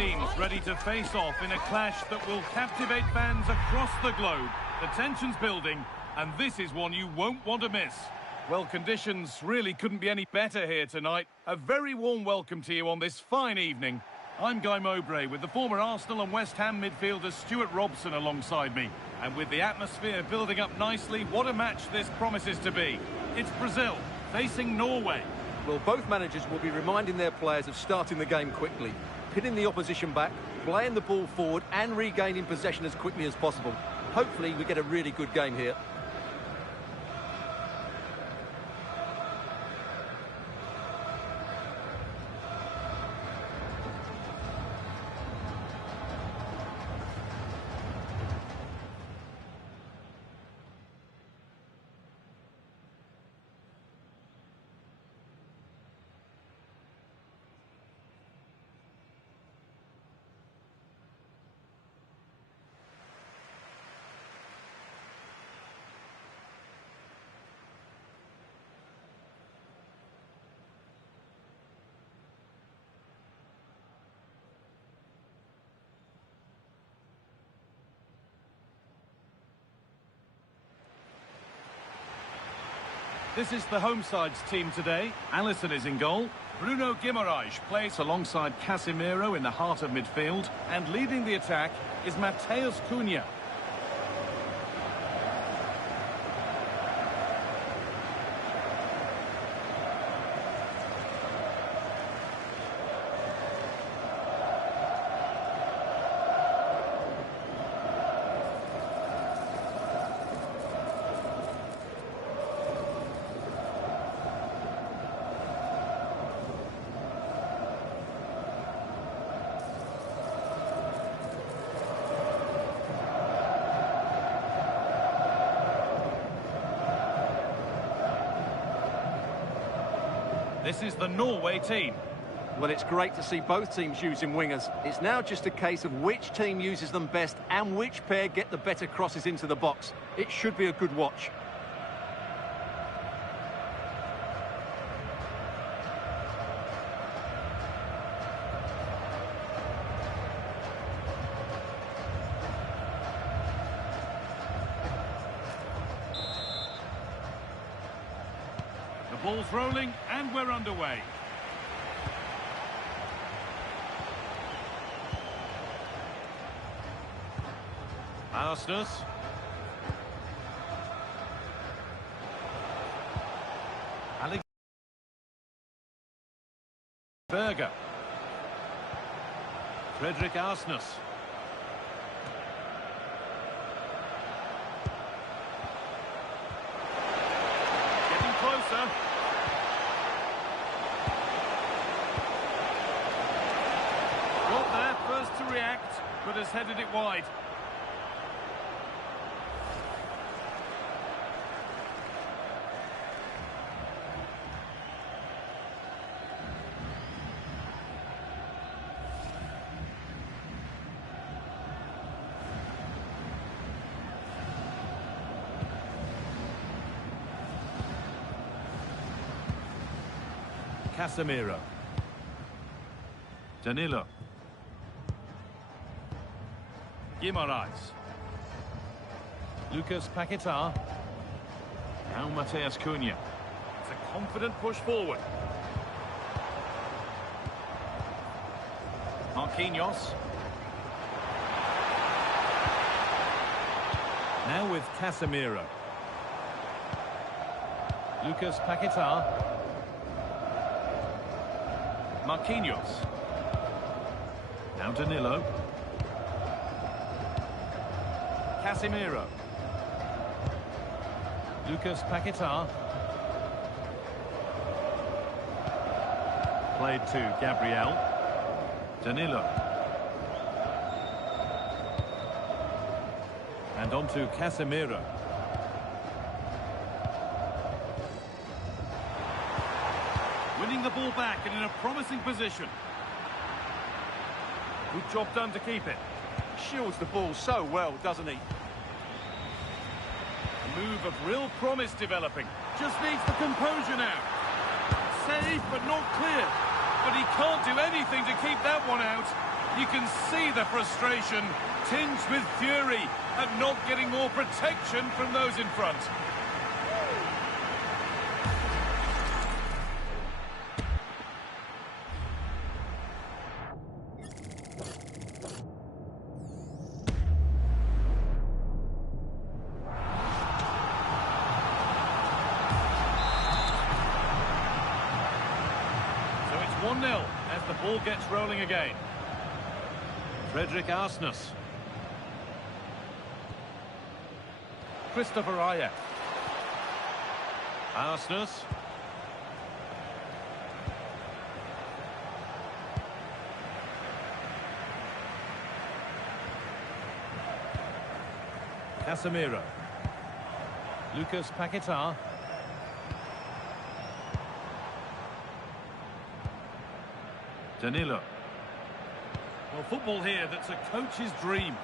teams ready to face off in a clash that will captivate fans across the globe. The tension's building, and this is one you won't want to miss. Well, conditions really couldn't be any better here tonight. A very warm welcome to you on this fine evening. I'm Guy Mowbray with the former Arsenal and West Ham midfielder Stuart Robson alongside me. And with the atmosphere building up nicely, what a match this promises to be. It's Brazil facing Norway. Well, both managers will be reminding their players of starting the game quickly, pinning the opposition back, playing the ball forward and regaining possession as quickly as possible. Hopefully we get a really good game here. This is the home side's team today. Alisson is in goal. Bruno Guimaraes plays alongside Casemiro in the heart of midfield. And leading the attack is Matheus Cunha. This is the Norway team. Well, it's great to see both teams using wingers. It's now just a case of which team uses them best and which pair get the better crosses into the box. It should be a good watch. Ball's rolling and we're underway. Arsenal. Berger. Frederick Arsenis. Getting closer. Got there first to react, but has headed it wide. Casemiro. Danilo. Guimaraes. Lucas Paquetá. Now Matheus Cunha. It's a confident push forward. Marquinhos. Now with Casemiro. Lucas Paquetá. Marquinhos. Now Danilo. Casemiro. Lucas Paquetá. Played to Gabriel. Danilo. And on to Casemiro. Winning the ball back and in a promising position. Good job done to keep it. Shields the ball so well, doesn't he? A move of real promise developing. Just needs the composure now. Safe but not clear. but he can't do anything to keep that one out. You can see the frustration, tinged with fury, at not getting more protection from those in front. So it's 1-0 as the ball gets rolling again. Frederick Arsnes. Christopher Ayer. Arsnes. Casemiro. Lucas Paquetá. Danilo. Well, football here that's a coach's dream.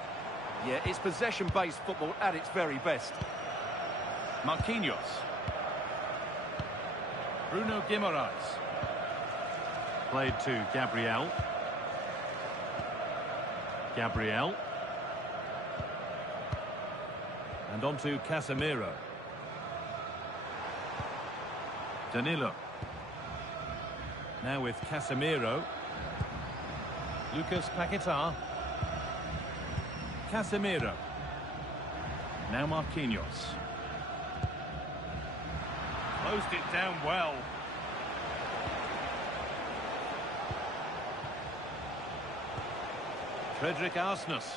Yeah, it's possession-based football at its very best. Marquinhos. Bruno Guimaraes. Played to Gabriel. Gabriel. And on to Casemiro. Danilo. Now with Casemiro. Lucas Paquetá. Casemiro. Now Marquinhos. Closed it down well. Frederick Arsnes.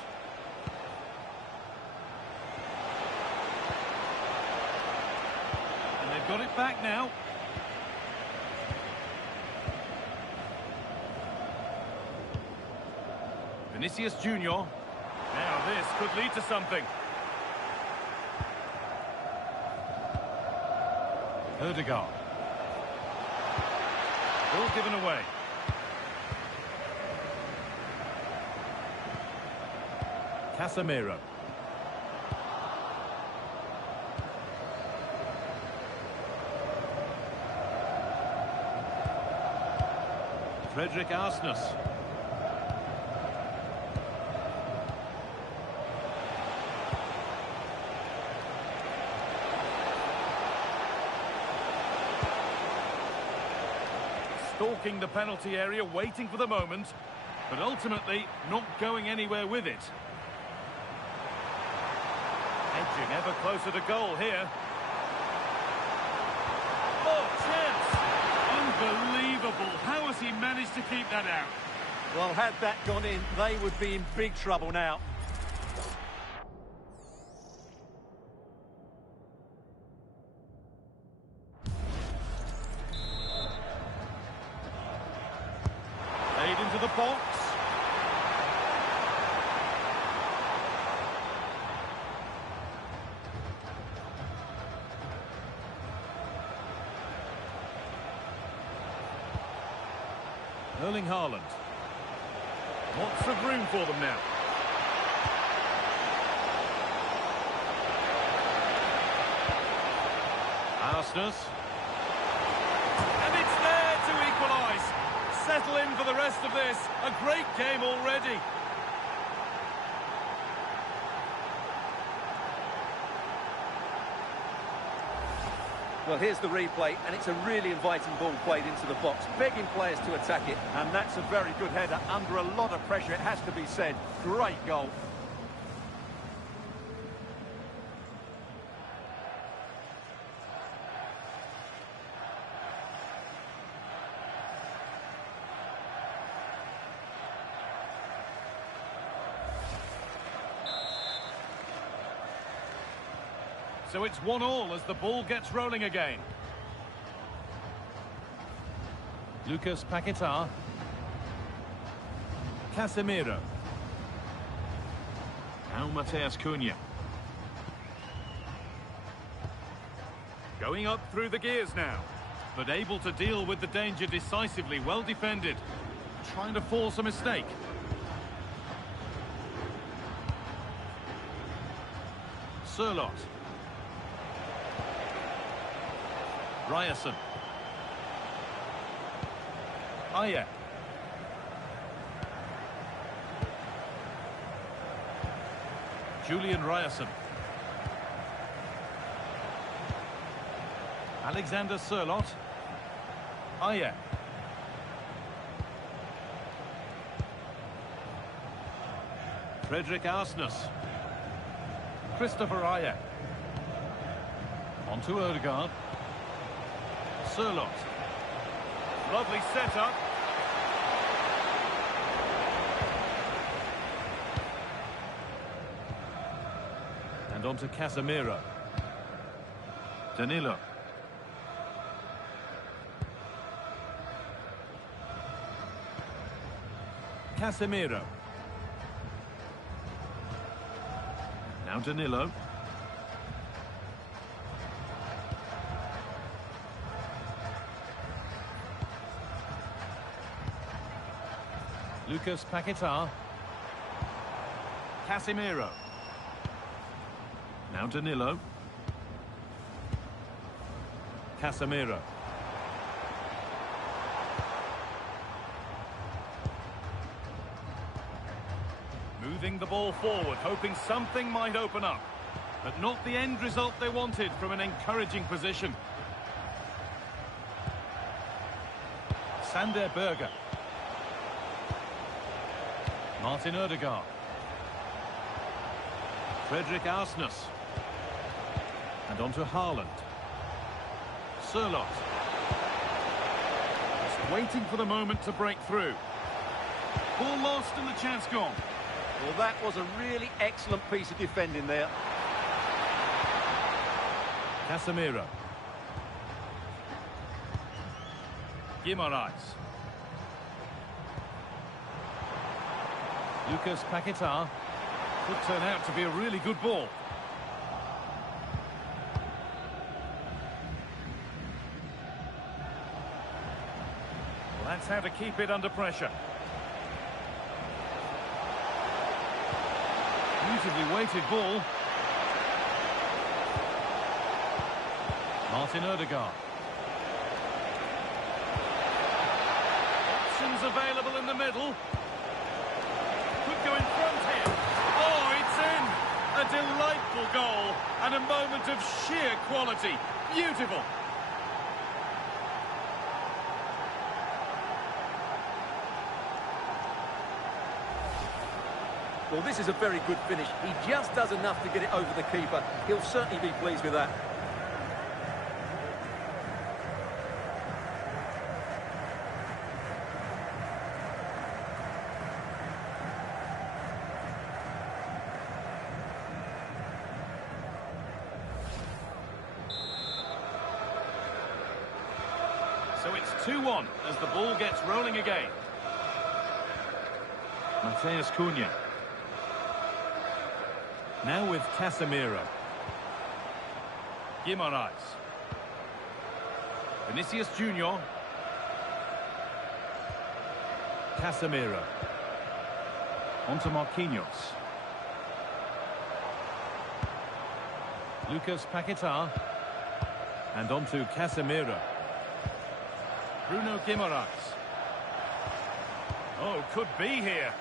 And they've got it back now. Vinicius Junior. Now this could lead to something. Ødegaard. Ball given away. Casemiro. Frederick Arsnes. Stalking the penalty area, waiting for the moment, but ultimately not going anywhere with it. Edging ever closer to goal here. Oh, chance! Unbelievable. How has he managed to keep that out? Well, had that gone in, they would be in big trouble now. Into the box. Erling Haaland. Lots of room for them now. Arsnes. And it's there to equalise. Settle in for the rest of this. A great game already. Well, here's the replay, and it's a really inviting ball played into the box, begging players to attack it, and that's a very good header under a lot of pressure, it has to be said. Great goal. So it's 1-1 as the ball gets rolling again. Lucas Paquetá. Casemiro. Now Mateus Cunha. Going up through the gears now, but able to deal with the danger decisively, well defended. Trying to force a mistake. Sørloth. Ryerson. Ayer. Julian Ryerson. Alexander Sørloth. Ayer. Fredrik Arsnes. Christopher Ayer. On to Odegaard. Sørloth. Lovely setup. And on to Casemiro. Danilo. Casemiro. Now Danilo. Lucas Paquetá. Casemiro. Now Danilo. Casemiro. Moving the ball forward, hoping something might open up. But not the end result they wanted from an encouraging position. Sander Berge. Martin Odegaard. Fredrik Arsnes. And on to Haaland. Sørloth. Just waiting for the moment to break through. Ball lost and the chance gone. Well, that was a really excellent piece of defending there. Casemiro. Guimaraes. Lucas Paquetá. Could turn out to be a really good ball. Well, that's how to keep it under pressure. Beautifully weighted ball. Martin Odegaard. Options available in the middle. Could go in front here. Oh, it's in! A delightful goal and a moment of sheer quality. Beautiful. Well, this is a very good finish. He just does enough to get it over the keeper. He'll certainly be pleased with that. So it's 2-1 as the ball gets rolling again. Matheus Cunha. Now with Casemiro. Guimaraes. Vinicius Junior. Casemiro. On to Marquinhos. Lucas Paquetá. And on to Casemiro. Bruno Guimaraes. Oh, could be here.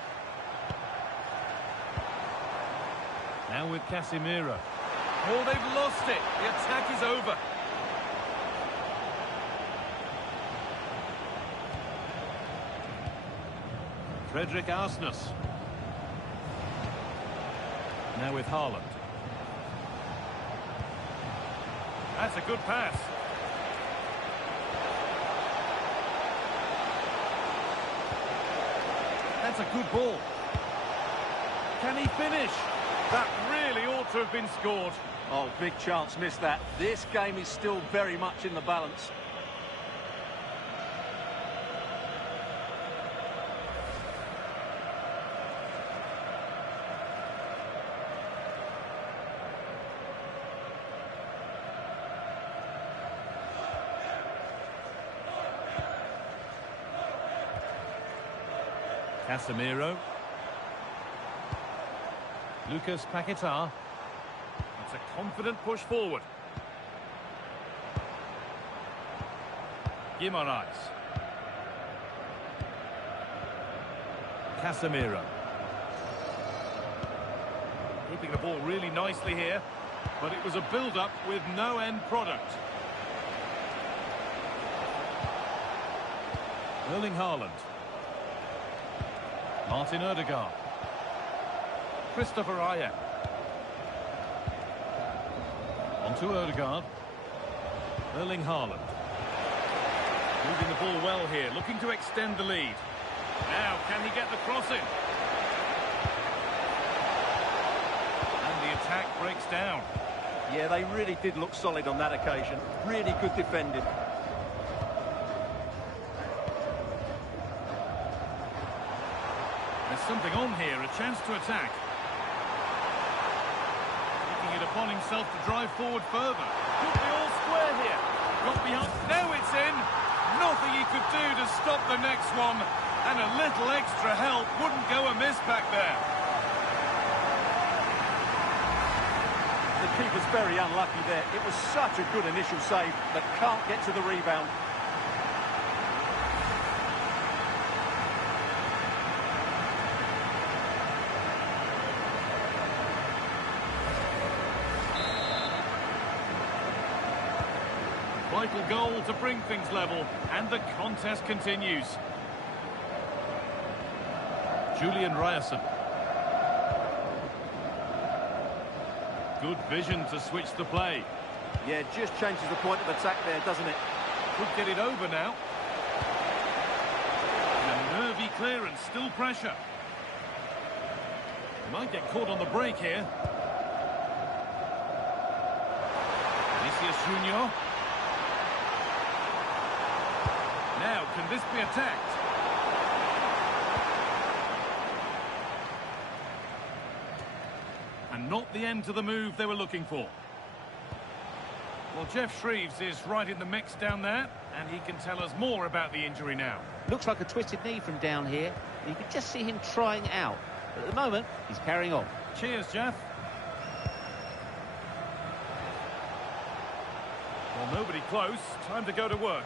Now with Casemiro. Oh, they've lost it. The attack is over. Fredrik Arsnes. Now with Haaland. That's a good pass. That's a good ball. Can he finish? That really ought to have been scored. Oh, big chance, missed that. This game is still very much in the balance. Casemiro. Lucas Paquetá. That's a confident push forward. Guimaraes. Casemiro. Keeping the ball really nicely here. But it was a build-up with no end product. Erling Haaland. Martin Ødegaard. Christopher Ayer. On to Ødegaard. Erling Haaland. Moving the ball well here, looking to extend the lead. Now, can he get the cross in? And the attack breaks down. Yeah, they really did look solid on that occasion. Really good defending. There's something on here, a chance to attack. Taking it upon himself to drive forward further. Could be all square here. Got behind. Now it's in. Nothing he could do to stop the next one. And a little extra help wouldn't go amiss back there. The keeper's very unlucky there. It was such a good initial save, but can't get to the rebound. Vital goal to bring things level, and the contest continues. Julian Ryerson. Good vision to switch the play. Yeah, just changes the point of attack there, doesn't it? Could get it over now. And a nervy clearance, still pressure. Might get caught on the break here. Vinicius Junior. Now, can this be attacked? And not the end to the move they were looking for. Well, Jeff Shreves is right in the mix down there, and he can tell us more about the injury now. Looks like a twisted knee from down here. You can just see him trying out. But at the moment, he's carrying on. Cheers, Jeff. Well, nobody close. Time to go to work.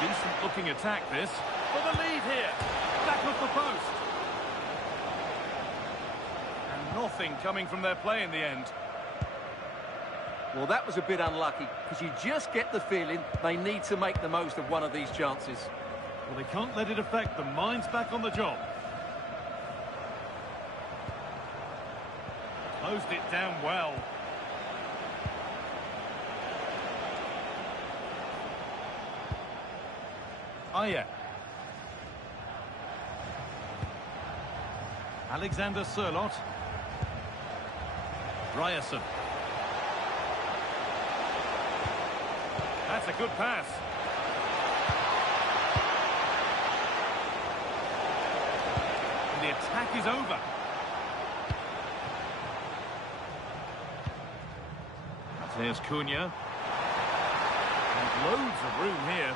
Decent-looking attack, this. For the lead here. Back off the post. And nothing coming from their play in the end. Well, that was a bit unlucky, because you just get the feeling they need to make the most of one of these chances. Well, they can't let it affect them. Mind's back on the job. Closed it down well. Ayer. Alexander Sørloth. Ryerson. That's a good pass. And the attack is over. There's Cunha. And loads of room here.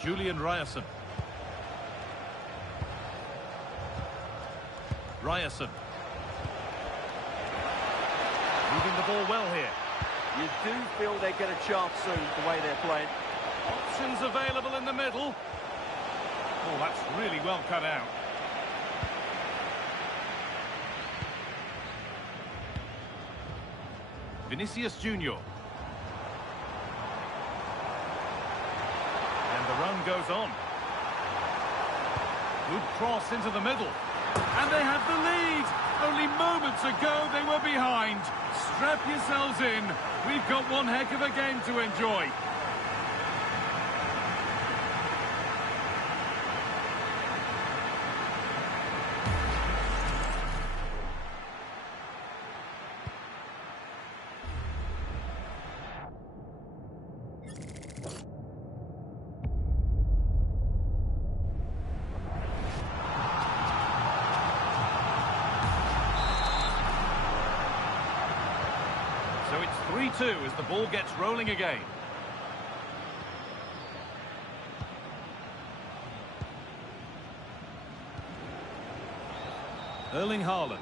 Julian Ryerson. Ryerson. Moving the ball well here. You do feel they get a chance soon, the way they're playing. Options available in the middle. Oh, that's really well cut out. Vinicius Junior. And the run goes on. Good cross into the middle. And they have the lead. Only moments ago they were behind. Strap yourselves in. We've got one heck of a game to enjoy. So it's 3-2 as the ball gets rolling again. Erling Haaland.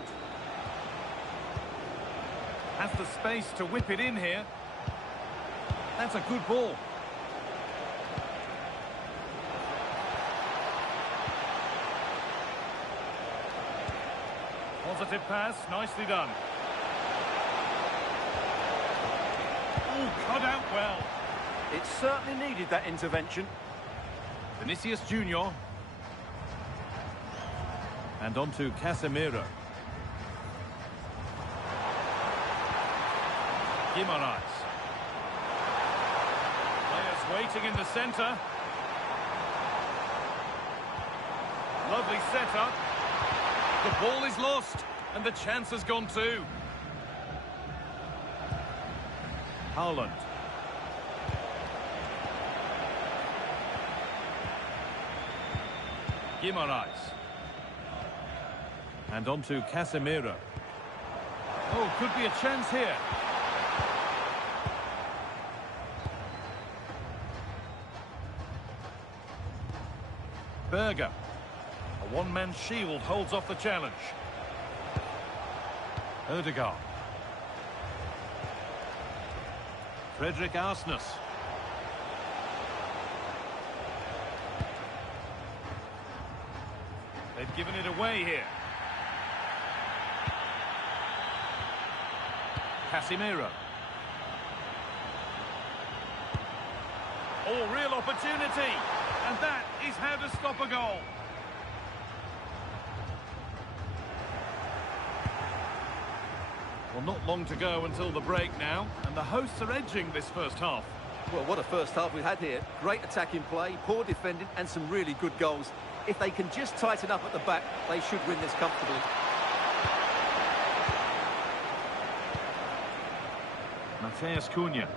Has the space to whip it in here. That's a good ball. Positive pass, nicely done. Oh, cut out well. It certainly needed that intervention. Vinicius Junior. And on to Casemiro. Guimaraes. Players waiting in the centre. Lovely setup. The ball is lost, and the chance has gone too. Haaland. Guimaraes. And on to Casemiro. Oh, could be a chance here. Berger. A one-man shield holds off the challenge. Ødegaard. Frederick Arsnes. They've given it away here. Casemiro. Oh, real opportunity. And that is how to stop a goal. Well, not long to go until the break now, and the hosts are edging this first half. Well, what a first half we've had here. Great attacking play, poor defending, and some really good goals. If they can just tighten up at the back, they should win this comfortably. Matheus Cunha.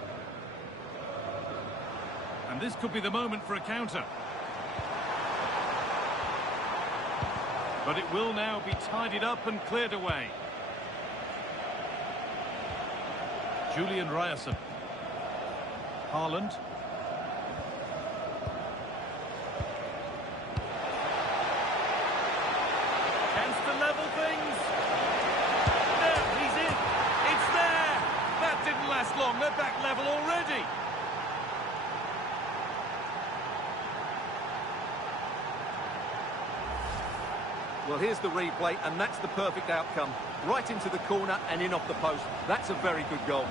And this could be the moment for a counter. But it will now be tidied up and cleared away. Julian Ryerson. Haaland. Chance to level things. There, he's in. It's there. That didn't last long. They're back level already. Well, here's the replay, and that's the perfect outcome. Right into the corner and in off the post. That's a very good goal.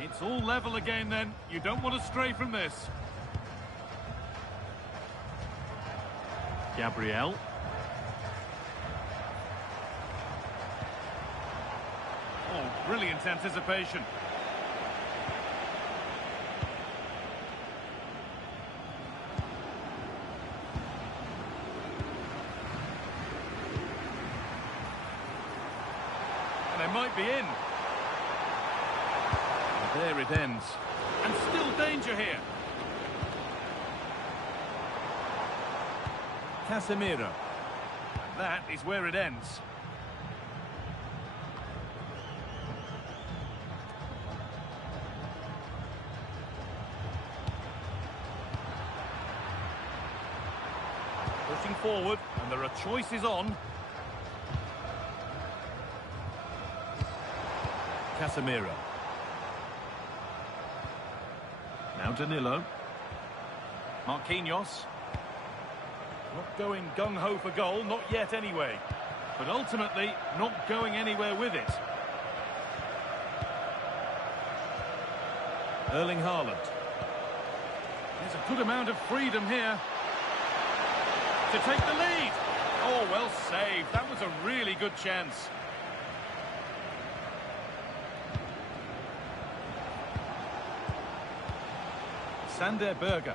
It's all level again then. You don't want to stray from this. Gabriel. Oh, brilliant anticipation. And they might be in. There it ends. And still danger here. Casemiro. And that is where it ends. Pushing forward, and there are choices on. Casemiro. Now Danilo. Marquinhos. Not going gung-ho for goal, not yet anyway. But ultimately, not going anywhere with it. Erling Haaland. There's a good amount of freedom here to take the lead. Oh, well saved. That was a really good chance. Sander Berger.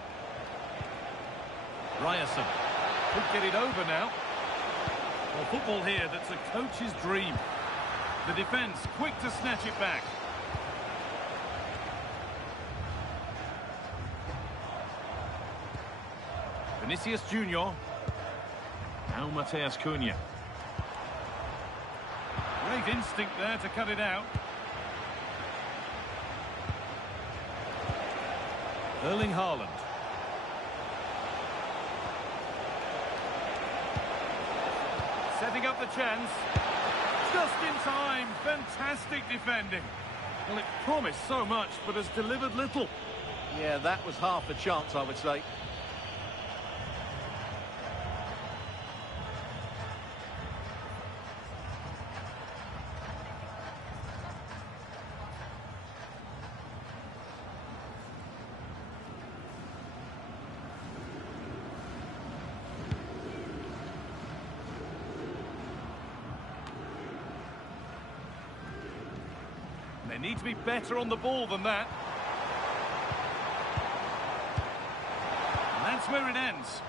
Ryerson. Could get it over now. Well, football here that's a coach's dream. The defence quick to snatch it back. Vinicius Junior. Now Mateus Cunha. Great instinct there to cut it out. Erling Haaland. Setting up the chance. Just in time. Fantastic defending. Well, it promised so much, but has delivered little. Yeah, that was half the chance, I would say. They need to be better on the ball than that. And that's where it ends.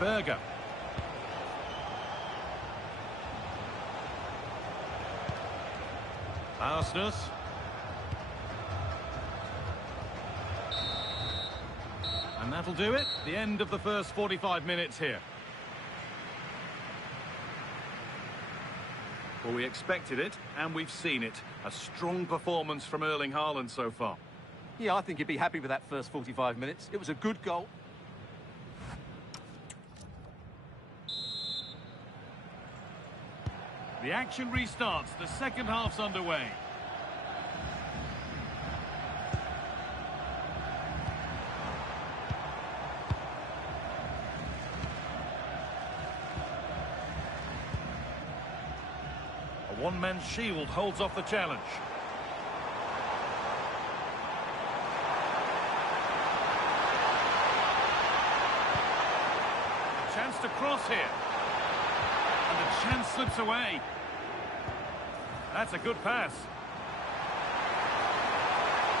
Berger. Arsenal. And that'll do it. The end of the first 45 minutes here. Well, we expected it, and we've seen it. A strong performance from Erling Haaland so far. Yeah, I think he'd be happy with that first 45 minutes. It was a good goal. The action restarts. The second half's underway. A one-man shield holds off the challenge. A chance to cross here. And the chance slips away. That's a good pass.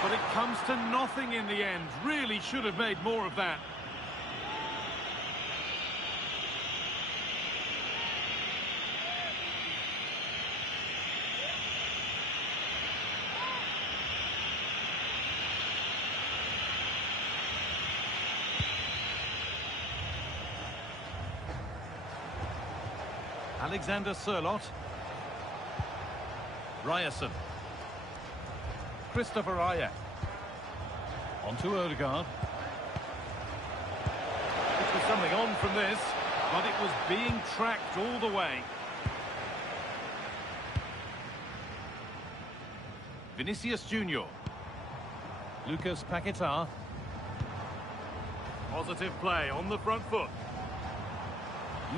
But it comes to nothing in the end. Really should have made more of that. Alexander Sørloth. Ryerson. Christopher Ayer. On to Odegaard. There was something on from this, but it was being tracked all the way. Vinicius Junior. Lucas Paquetá. Positive play on the front foot.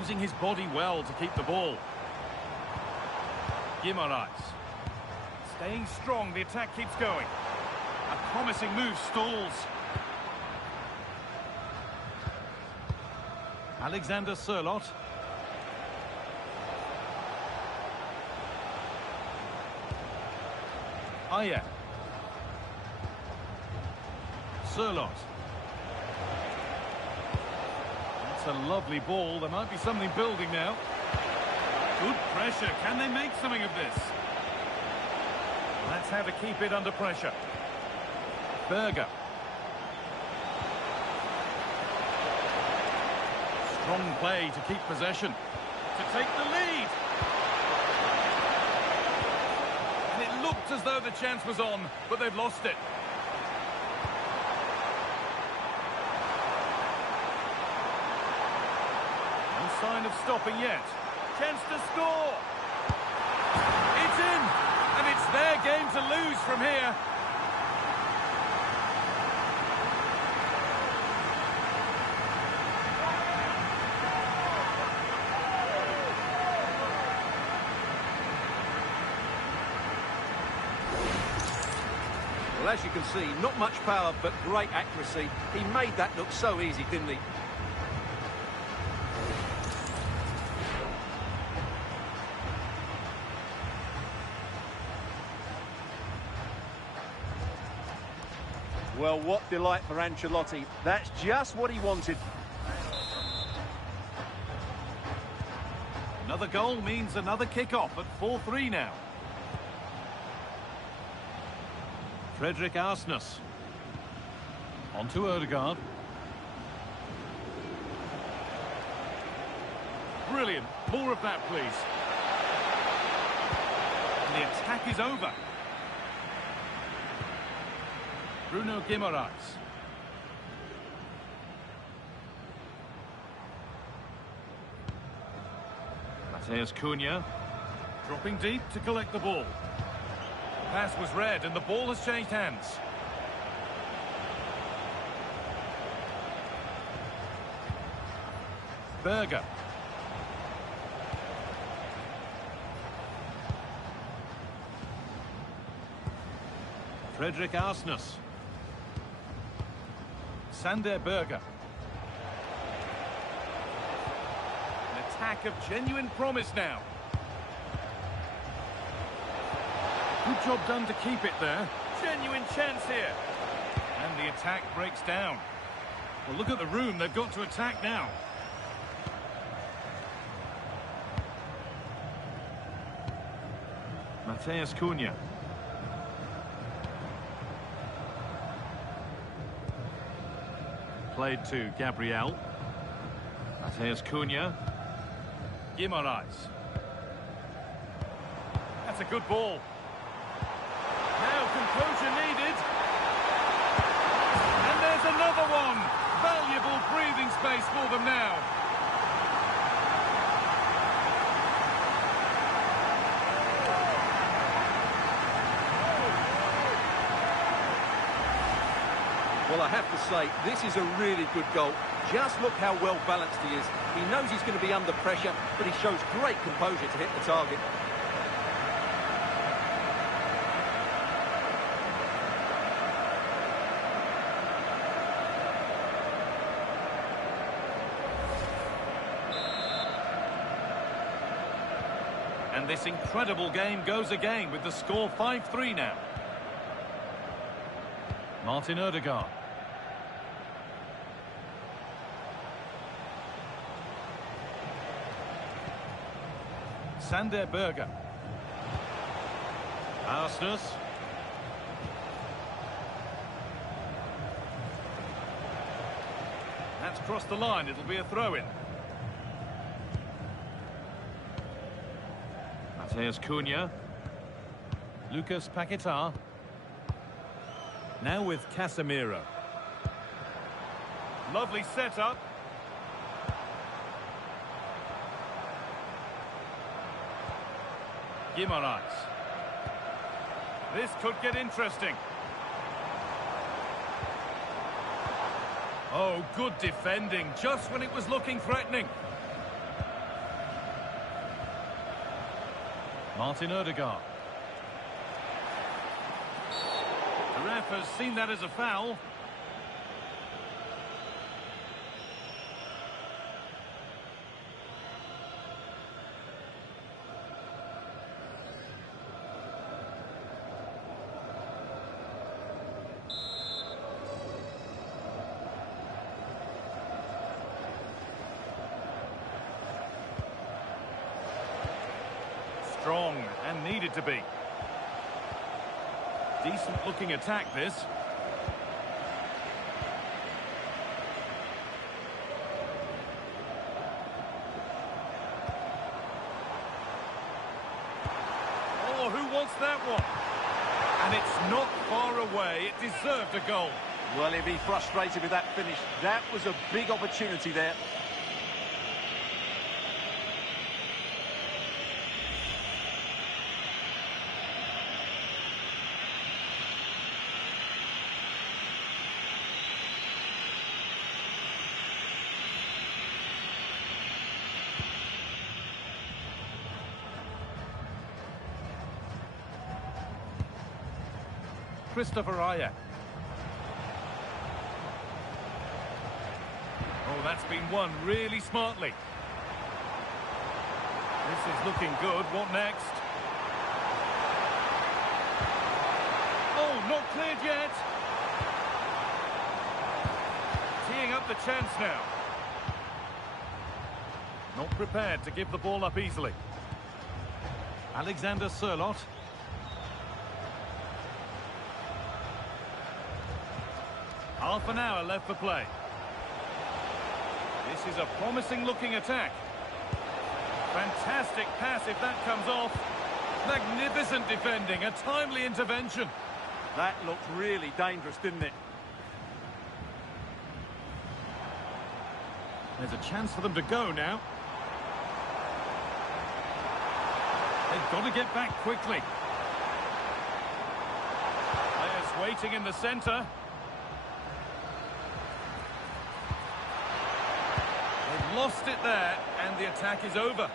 Using his body well to keep the ball. Guimaraes. Staying strong, the attack keeps going. A promising move stalls. Alexander Sørloth. Ayer. Sørloth. That's a lovely ball. There might be something building now. Good pressure. Can they make something of this? That's how to keep it under pressure. Berger. Strong play to keep possession. To take the lead. And it looked as though the chance was on, but they've lost it. No sign of stopping yet. Chance to score. It's in. And it's their game to lose from here. Well, as you can see, not much power, but great accuracy. He made that look so easy, didn't he? Well, what delight for Ancelotti. That's just what he wanted. Another goal means another kick-off at 4-3 now. Fredrik Arsnes. On to Odegaard. Brilliant. More of that, please. And the attack is over. Bruno Guimaraes. Mateus Cunha. Dropping deep to collect the ball. The pass was read and the ball has changed hands. Berger. Frederick Arsnes. Sander Berger. An attack of genuine promise now. Good job done to keep it there. Genuine chance here. And the attack breaks down. Well, look at the room. They've got to attack now. Mateus Cunha. Played to Gabriel. Mateus Cunha. Guimaraes. That's a good ball. Now composure needed. And there's another one. Valuable breathing space for them now. Well, I have to say, this is a really good goal. Just look how well balanced he is. He knows he's going to be under pressure, but he shows great composure to hit the target. And this incredible game goes again with the score 5-3 now. Martin Odegaard. Sander Berger. Arsnes. That's crossed the line. It'll be a throw-in. Mateus Cunha. Lucas Paquetá. Now with Casemiro. Lovely setup. Guimaraes. This could get interesting. Oh, good defending, just when it was looking threatening. Martin Odegaard. The ref has seen that as a foul. Strong and needed to be. Decent looking attack this. Oh, who wants that one? And it's not far away. It deserved a goal. Well, he'll be frustrated with that finish. That was a big opportunity there. Christopher Ayer. Oh, that's been won really smartly. This is looking good. What next? Oh, not cleared yet. Teeing up the chance now. Not prepared to give the ball up easily. Alexander Half an hour left for play. This is a promising-looking attack. Fantastic pass if that comes off. Magnificent defending, a timely intervention. That looked really dangerous, didn't it? There's a chance for them to go now. They've got to get back quickly. Players waiting in the centre. They've lost it there, and the attack is over.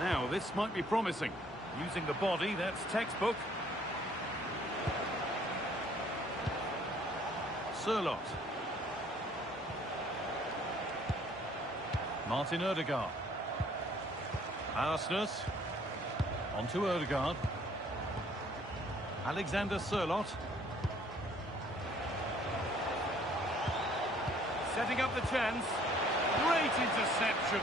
Now, this might be promising. Using the body, that's textbook. Sørloth. Martin Ødegaard. Arsnes. On to Ødegaard. Alexander Sørloth. Setting up the chance. Great interception.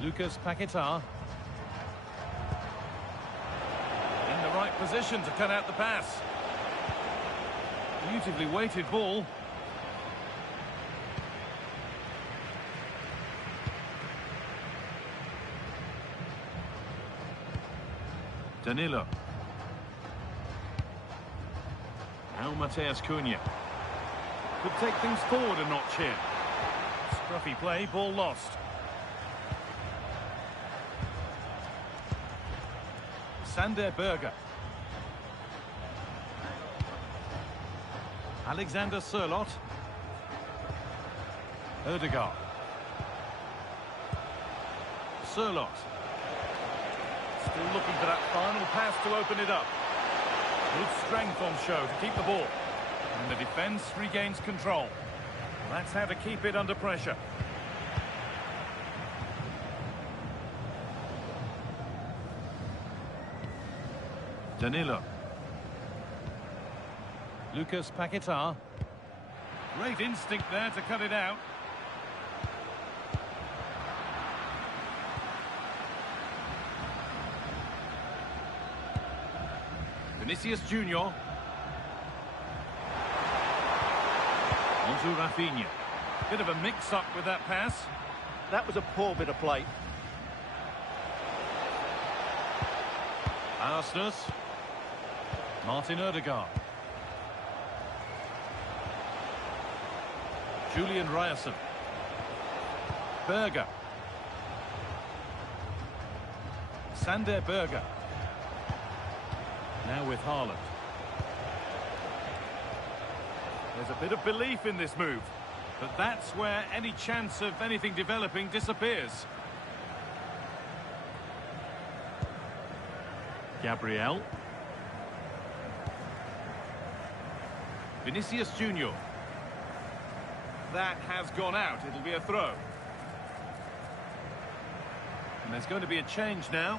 Lucas Paquetá. In the right position to cut out the pass. Beautifully weighted ball. Danilo. Now Mateus Cunha. Could take things forward a notch here. Scruffy play, ball lost. Sander Berge. Alexander Sørloth. Ødegaard. Sørloth. Still looking for that final pass to open it up. Good strength on show to keep the ball. And the defence regains control. That's how to keep it under pressure. Danilo. Lucas Paquetá. Great instinct there to cut it out. Vinicius Junior. On to Rafinha. Bit of a mix-up with that pass. That was a poor bit of play. Arsnes. Martin Ødegaard. Julian Ryerson. Berge. Sander Berge. Now with Haaland. There's a bit of belief in this move, but that's where any chance of anything developing disappears. Gabriel. Vinicius Junior. That has gone out. It'll be a throw. And there's going to be a change now.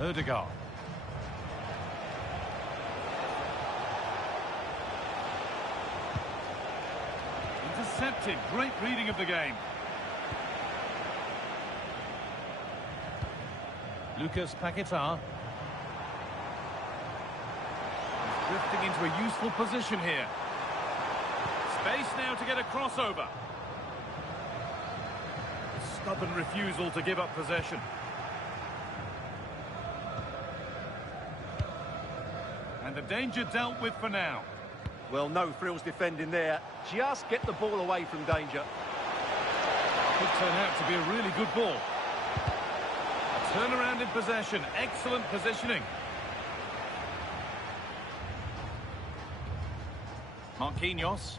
Ødegaard. Intercepted. Great reading of the game. Lucas Paquetá. He's drifting into a useful position here. Space now to get a crossover. Stubborn refusal to give up possession. And the danger dealt with for now. Well, no frills defending there. Just get the ball away from danger. Could turn out to be a really good ball. A turnaround in possession. Excellent positioning. Marquinhos.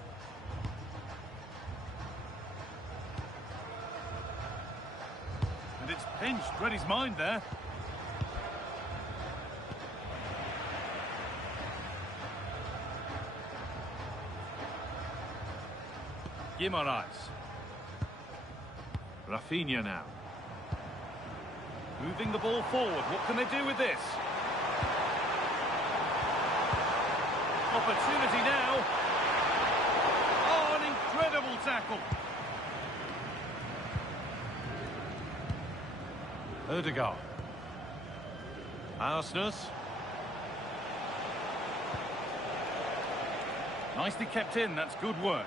And it's pinched. Read his mind there. Guimaraes. Rafinha now. Moving the ball forward. What can they do with this? Opportunity now. Oh, an incredible tackle. Ødegaard. Arsnes. Nicely kept in, that's good work.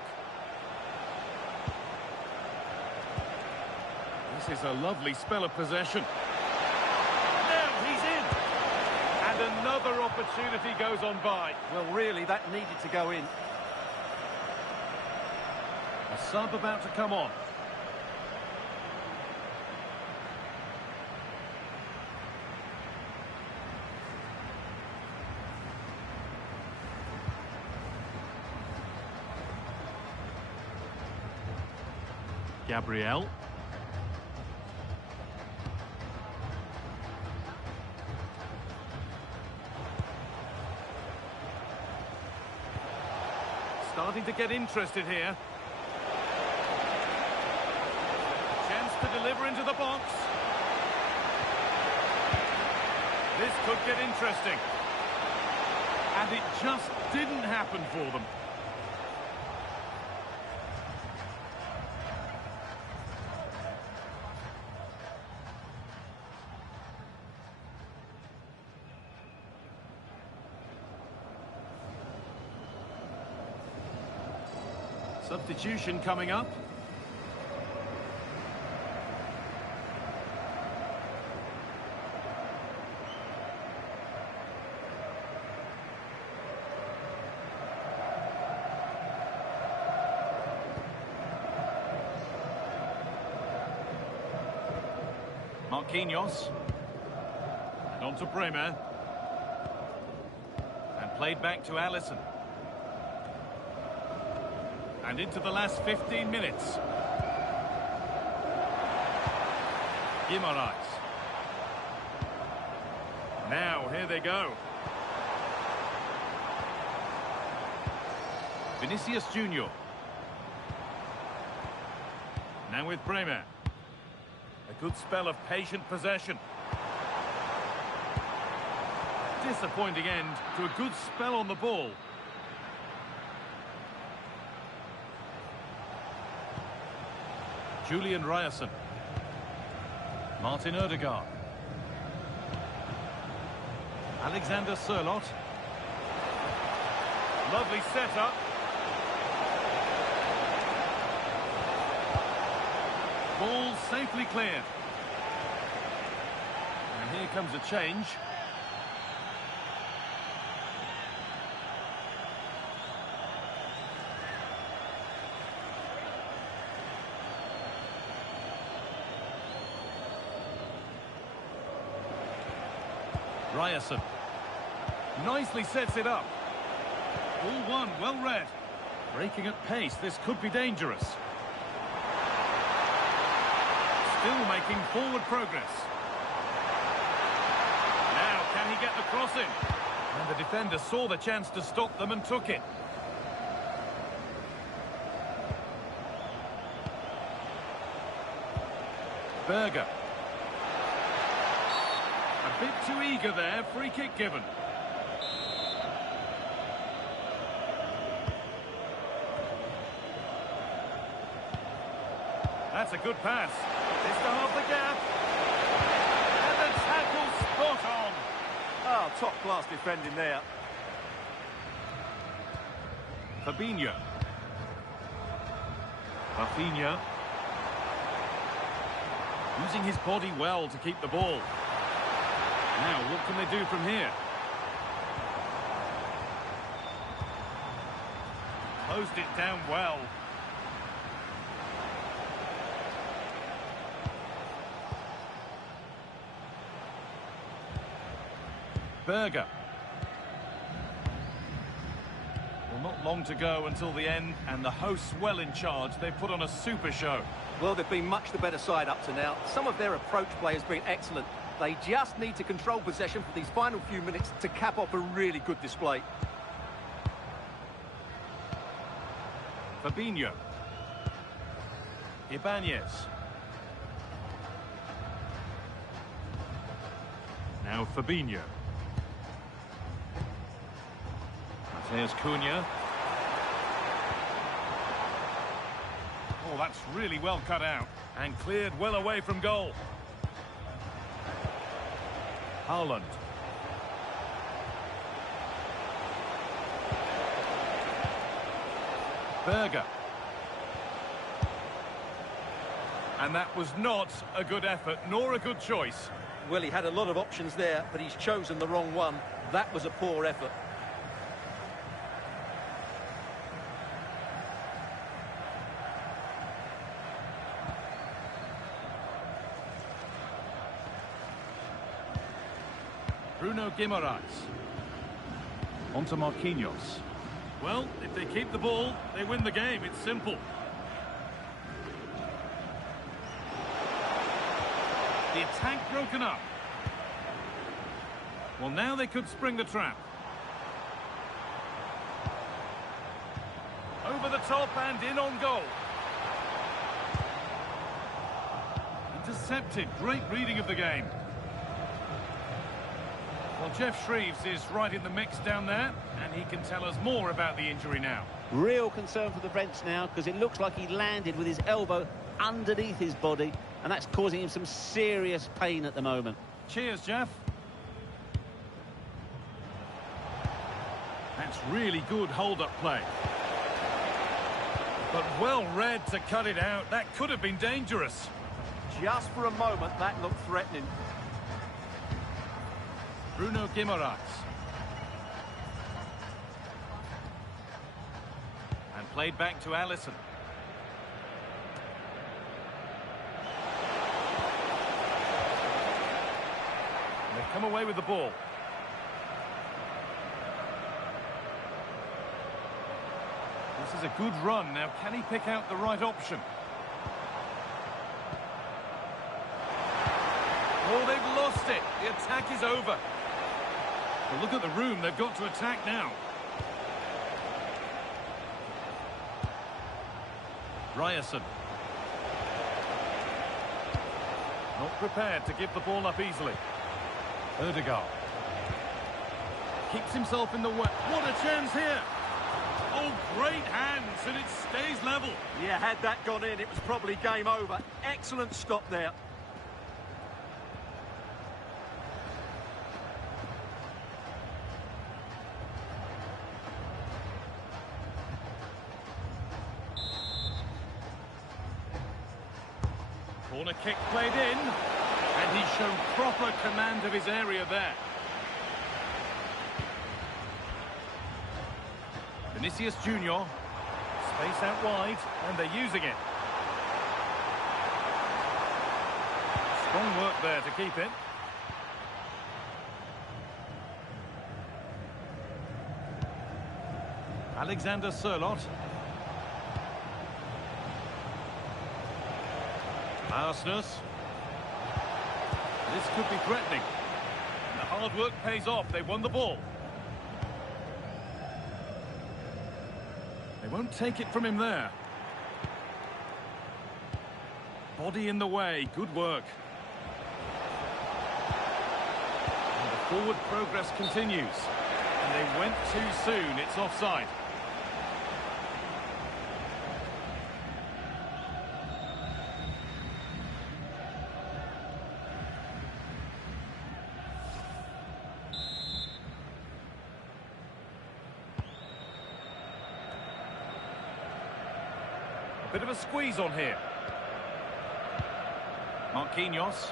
This is a lovely spell of possession. Now he's in. And another opportunity goes on by. Well, really, that needed to go in. A sub about to come on. Gabriel. Starting to get interested here. Chance to deliver into the box. This could get interesting. And it just didn't happen for them. Substitution coming up. Marquinhos. And on to Bremer. And played back to Alisson. And into the last 15 minutes. Guimaraes. Now, here they go. Vinicius Junior. Now with Bremer. A good spell of patient possession. Disappointing end to a good spell on the ball. Julian Ryerson. Martin Ødegaard. Alexander Sørloth. Lovely setup. Ball safely cleared. And here comes a change. Ryerson. Nicely sets it up. All one, well read. Breaking at pace, this could be dangerous. Still making forward progress. Now, can he get the cross in? And the defender saw the chance to stop them and took it. Berger. A bit too eager there, free kick given. That's a good pass. It's to half the gap. And the tackle spot on. Oh, top-class defending there. Fabinho. Rafinha. Using his body well to keep the ball. Now, what can they do from here? Closed it down well. Berger. Well, not long to go until the end, and the hosts well in charge. They've put on a super show. Well, they've been much the better side up to now. Some of their approach play has been excellent. They just need to control possession for these final few minutes to cap off a really good display. Fabinho. Ibanez. Now Fabinho. Mateus Cunha. Oh, that's really well cut out and cleared well away from goal. Haaland. Berger. And that was not a good effort, nor a good choice. Well, he had a lot of options there, but he's chosen the wrong one. That was a poor effort. Bruno Guimaraes. On to Marquinhos. Well, if they keep the ball, they win the game. It's simple. The attack broken up. Well, now they could spring the trap. Over the top and in on goal. Intercepted. Great reading of the game. Well, Jeff Shreves is right in the mix down there, and he can tell us more about the injury now. Real concern for the Brents now, because it looks like he landed with his elbow underneath his body, and that's causing him some serious pain at the moment. Cheers, Jeff. That's really good hold-up play. But well read to cut it out. That could have been dangerous. Just for a moment, that looked threatening. Bruno Guimaraes. And played back to Alisson. They've come away with the ball. This is a good run. Now, can he pick out the right option? Oh, they've lost it. The attack is over. Well, look at the room. They've got to attack now. Ryerson. Not prepared to give the ball up easily. Ødegaard. Keeps himself in the way. What a chance here. Oh, great hands, and it stays level. Yeah, had that gone in, it was probably game over. Excellent stop there. Corner kick played in, and he's shown proper command of his area there. Vinicius Junior, space out wide, and they're using it. Strong work there to keep it. Alexander Sørloth. Arsenal. This could be threatening. And the hard work pays off. They won the ball. They won't take it from him there. Body in the way. Good work. And the forward progress continues. And they went too soon. It's offside. Bit of a squeeze on here. Marquinhos.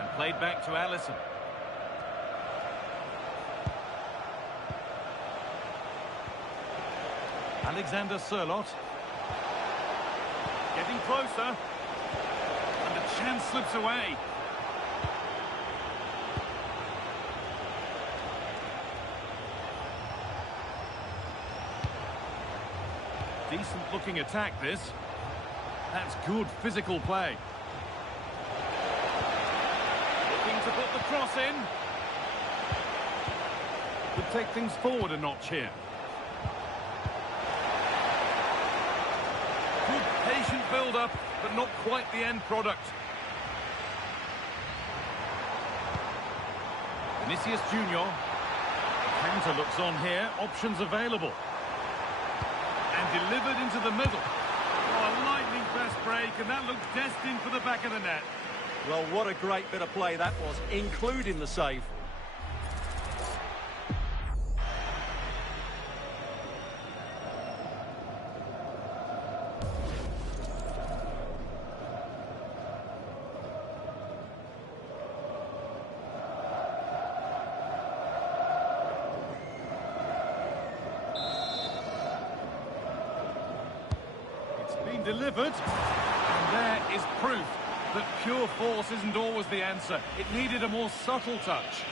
And played back to Alisson. Alexander Sørloth. Getting closer. And the chance slips away. Decent looking attack, this. That's good physical play. Looking to put the cross in. Could take things forward a notch here. Good patient build-up, but not quite the end product. Vinicius Junior. Counter looks on here, options available. And delivered into the middle. Oh, a lightning fast break, and that looked destined for the back of the net. Well, what a great bit of play that was, including the save. Delivered, and there is proof that pure force isn't always the answer. It needed a more subtle touch.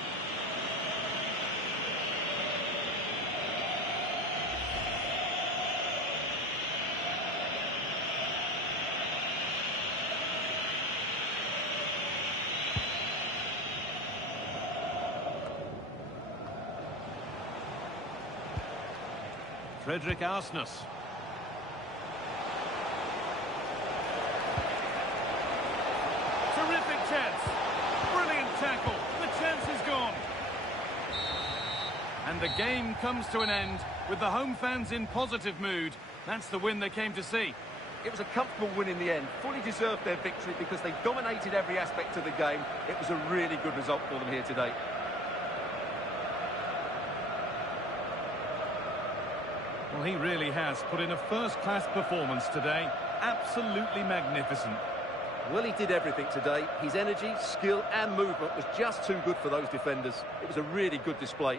Frederick Arsnes. Terrific chance. Brilliant tackle. The chance is gone. And the game comes to an end with the home fans in positive mood. That's the win they came to see. It was a comfortable win in the end. Fully deserved their victory because they dominated every aspect of the game. It was a really good result for them here today. Well, he really has put in a first-class performance today. Absolutely magnificent. Well, he did everything today. His energy, skill and movement was just too good for those defenders. It was a really good display.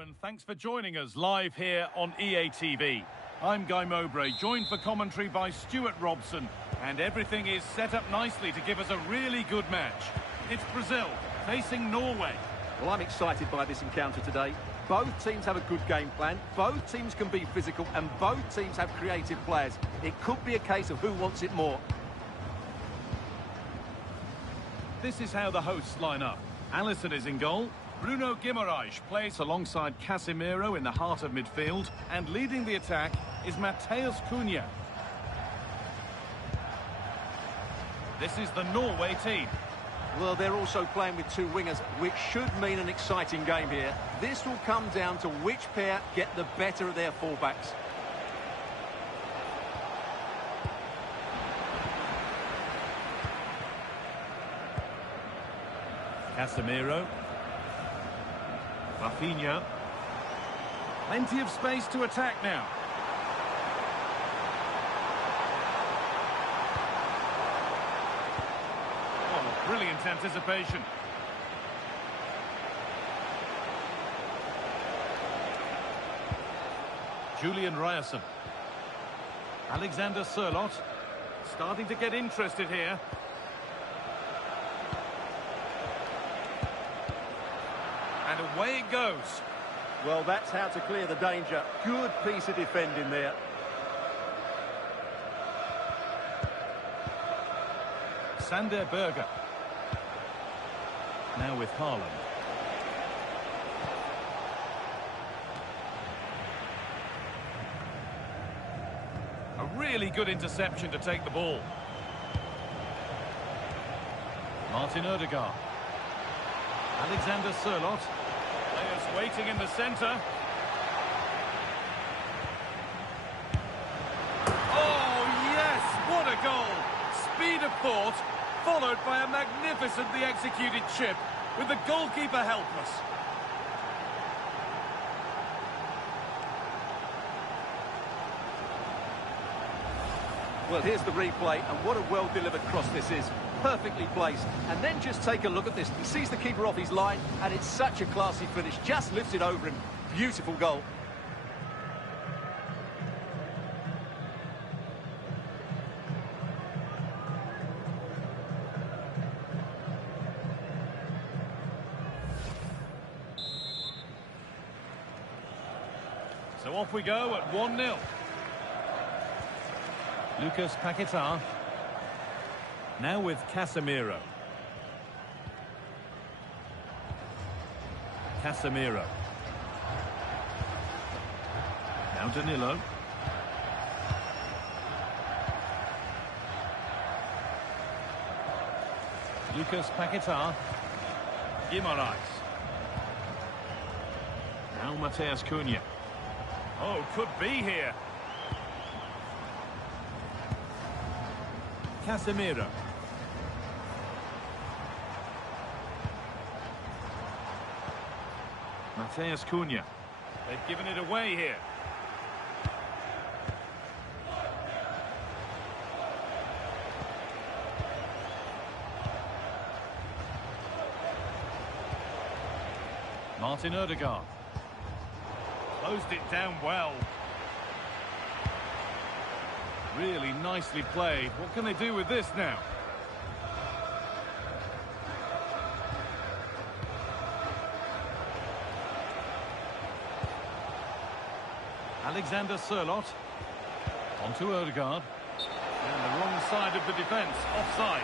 And thanks for joining us live here on EA TV. I'm Guy Mowbray, joined for commentary by Stuart Robson, and everything is set up nicely to give us a really good match. It's Brazil facing Norway. Well, I'm excited by this encounter today. Both teams have a good game plan, both teams can be physical, and both teams have creative players. It could be a case of who wants it more. This is how the hosts line up. Alisson is in goal. Bruno Guimaraes plays alongside Casemiro in the heart of midfield, and leading the attack is Matheus Cunha. This is the Norway team. Well, they're also playing with two wingers, which should mean an exciting game here. This will come down to which pair get the better of their fullbacks. Casemiro. Rafinha. Plenty of space to attack now. Oh, brilliant anticipation. Julian Ryerson. Alexander Sørloth. Starting to get interested here. And away it goes. Well, that's how to clear the danger. Good piece of defending there. Sander Berger. Now with Haaland. A really good interception to take the ball. Martin Ødegaard. Alexander Sørloth. Players waiting in the centre. Oh, yes! What a goal! Speed of thought, followed by a magnificently executed chip, with the goalkeeper helpless. Well, here's the replay, and what a well-delivered cross this is. Perfectly placed. And then just take a look at this. He sees the keeper off his line, and it's such a classy finish. Just lifts it over him. Beautiful goal. off we go at 1-0. Lucas Paquetá. Now with Casemiro. Casemiro. Now Danilo. Lucas Paquetá. Guimaraes. Now Mateus Cunha. Oh, could be here. Casemiro. Mateus Cunha. They've given it away here. Martin Odegaard. Closed it down well. Really nicely played. What can they do with this now? Alexander Sørloth. Onto Odegaard. And the wrong side of the defence. Offside.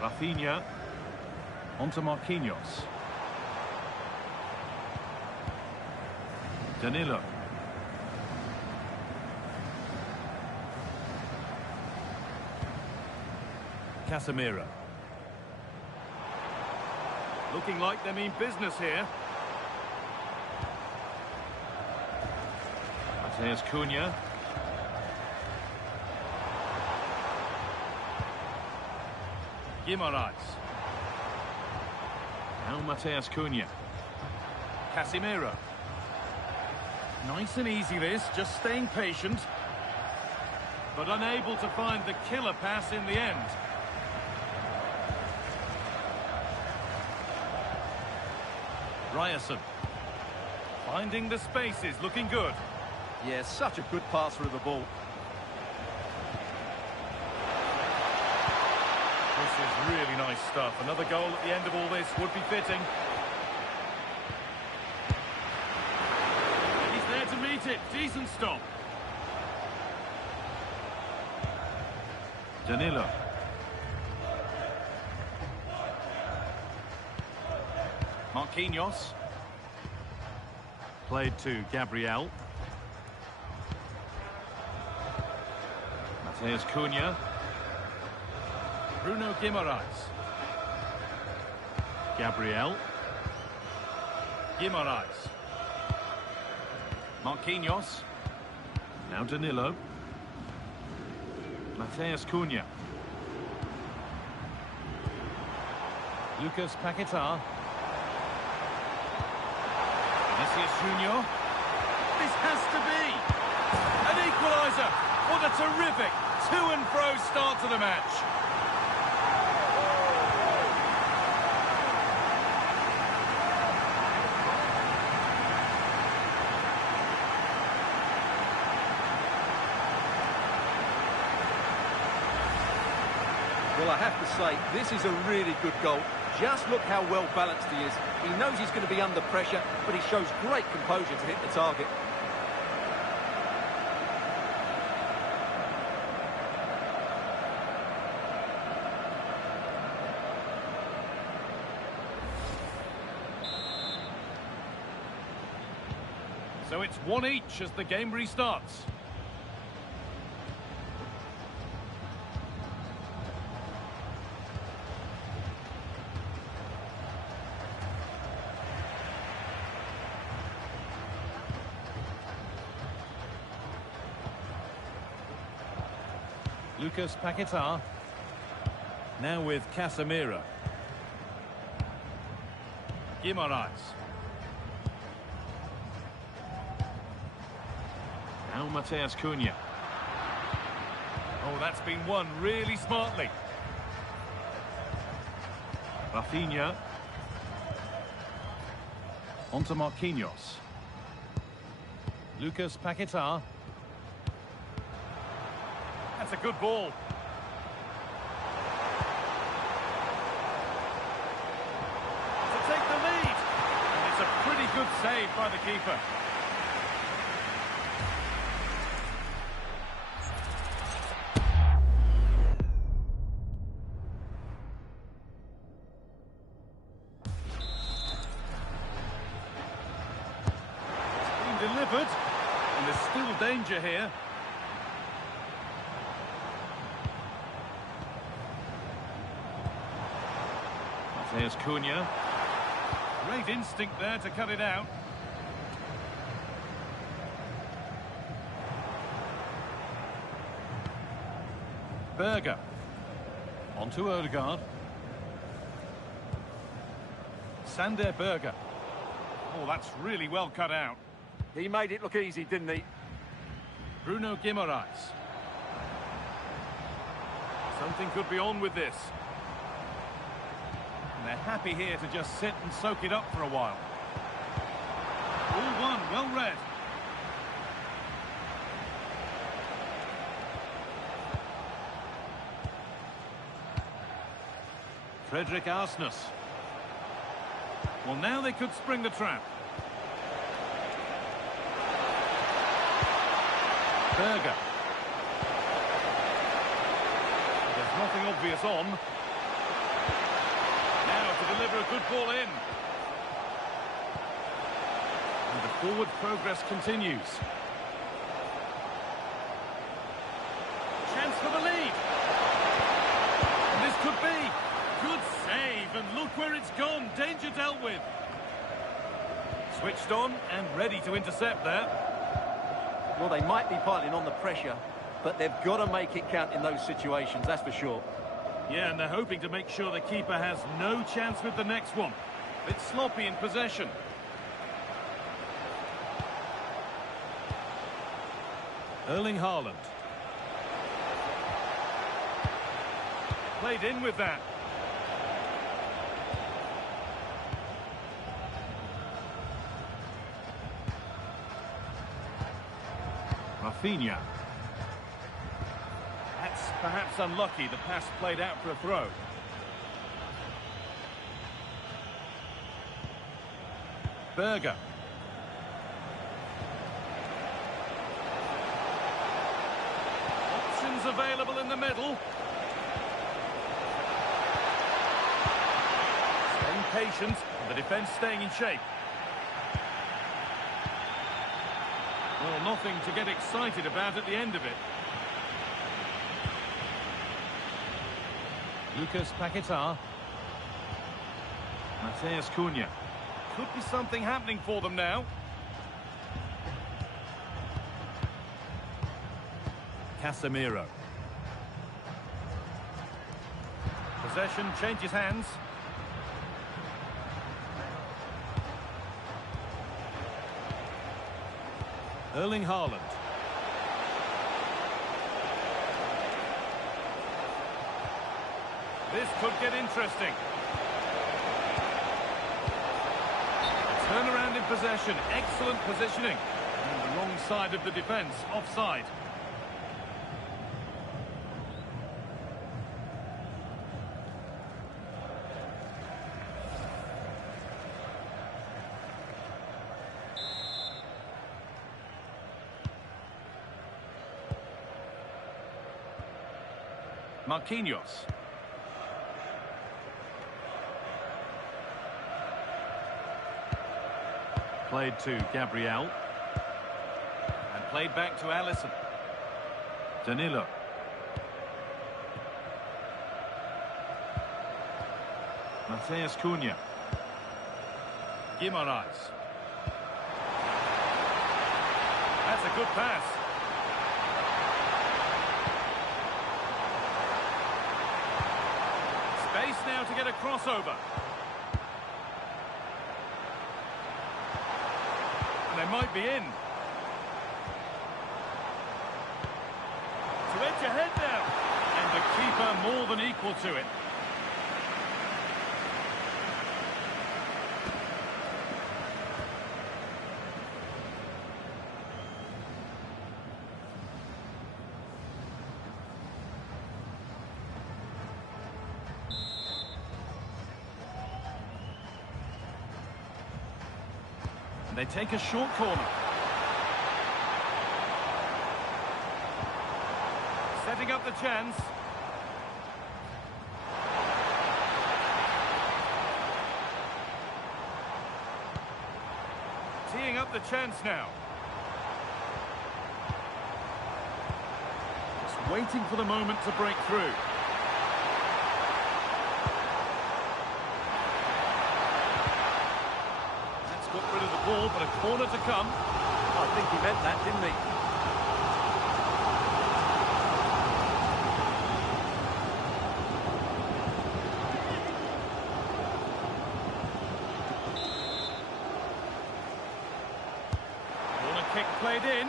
Rafinha. Onto Marquinhos. Danilo. Casemiro. Looking like they mean business here. Mateus Cunha. Guimaraes. Now Mateus Cunha. Casemiro. Nice and easy this, just staying patient. But unable to find the killer pass in the end. Ryerson. Finding the spaces, looking good. Yeah, such a good passer of the ball. This is really nice stuff. Another goal at the end of all this would be fitting. He's there to meet it. Decent stop. Danilo. Marquinhos. Played to Gabriel. Mateus Cunha. Bruno Guimaraes. Gabriel. Guimaraes. Marquinhos. Now Danilo. Mateus Cunha. Lucas Paquetá. Vinicius Junior. This has to be an equaliser. What a terrific to and fro start to the match. Well, I have to say, this is a really good goal. Just look how well balanced he is. He knows he's going to be under pressure, but he shows great composure to hit the target. So it's 1 each as the game restarts. Lucas Paquetá. Now with Casemiro. Guimaraes. Now Mateus Cunha. Oh, that's been won really smartly. Rafinha. Onto Marquinhos. Lucas Paquetá. That's a good ball. To take the lead. And it's a pretty good save by the keeper. Delivered, and there's still danger here. There's Cunha. Great instinct there to cut it out. Berger. Onto Odegaard. Sander Berger. Oh, that's really well cut out. He made it look easy, didn't he? Bruno Guimaraes. Something could be on with this. And they're happy here to just sit and soak it up for a while. All one, well read. Frederick Arsnus. Well, now they could spring the trap. Berger. There's nothing obvious on. Now to deliver a good ball in. And the forward progress continues. Chance for the lead. And this could be. Good save, and look where it's gone. Danger dealt with. Switched on and ready to intercept there. Well, they might be piling on the pressure, but they've got to make it count in those situations, that's for sure. Yeah, and they're hoping to make sure the keeper has no chance with the next one. It's sloppy in possession. Erling Haaland. Played in with that. Rafinha. That's perhaps unlucky. The pass played out for a throw. Berger. Options available in the middle. Staying patient, and the defence staying in shape. Well, nothing to get excited about at the end of it. Lucas Paquetá. Matheus Cunha. Could be something happening for them now. Casemiro. Possession changes hands. Erling Haaland. This could get interesting. Turnaround in possession. Excellent positioning. And the wrong side of the defence. Offside. Marquinhos. Played to Gabriel. And played back to Alisson. Danilo. Matheus Cunha. Guimaraes. That's a good pass. Space now to get a crossover. And they might be in. To to edge ahead now. And the keeper more than equal to it. They take a short corner. Setting up the chance. Teeing up the chance now. Just waiting for the moment to break through. Got rid of the ball, but a corner to come. I think he meant that, didn't he? Corner kick played in.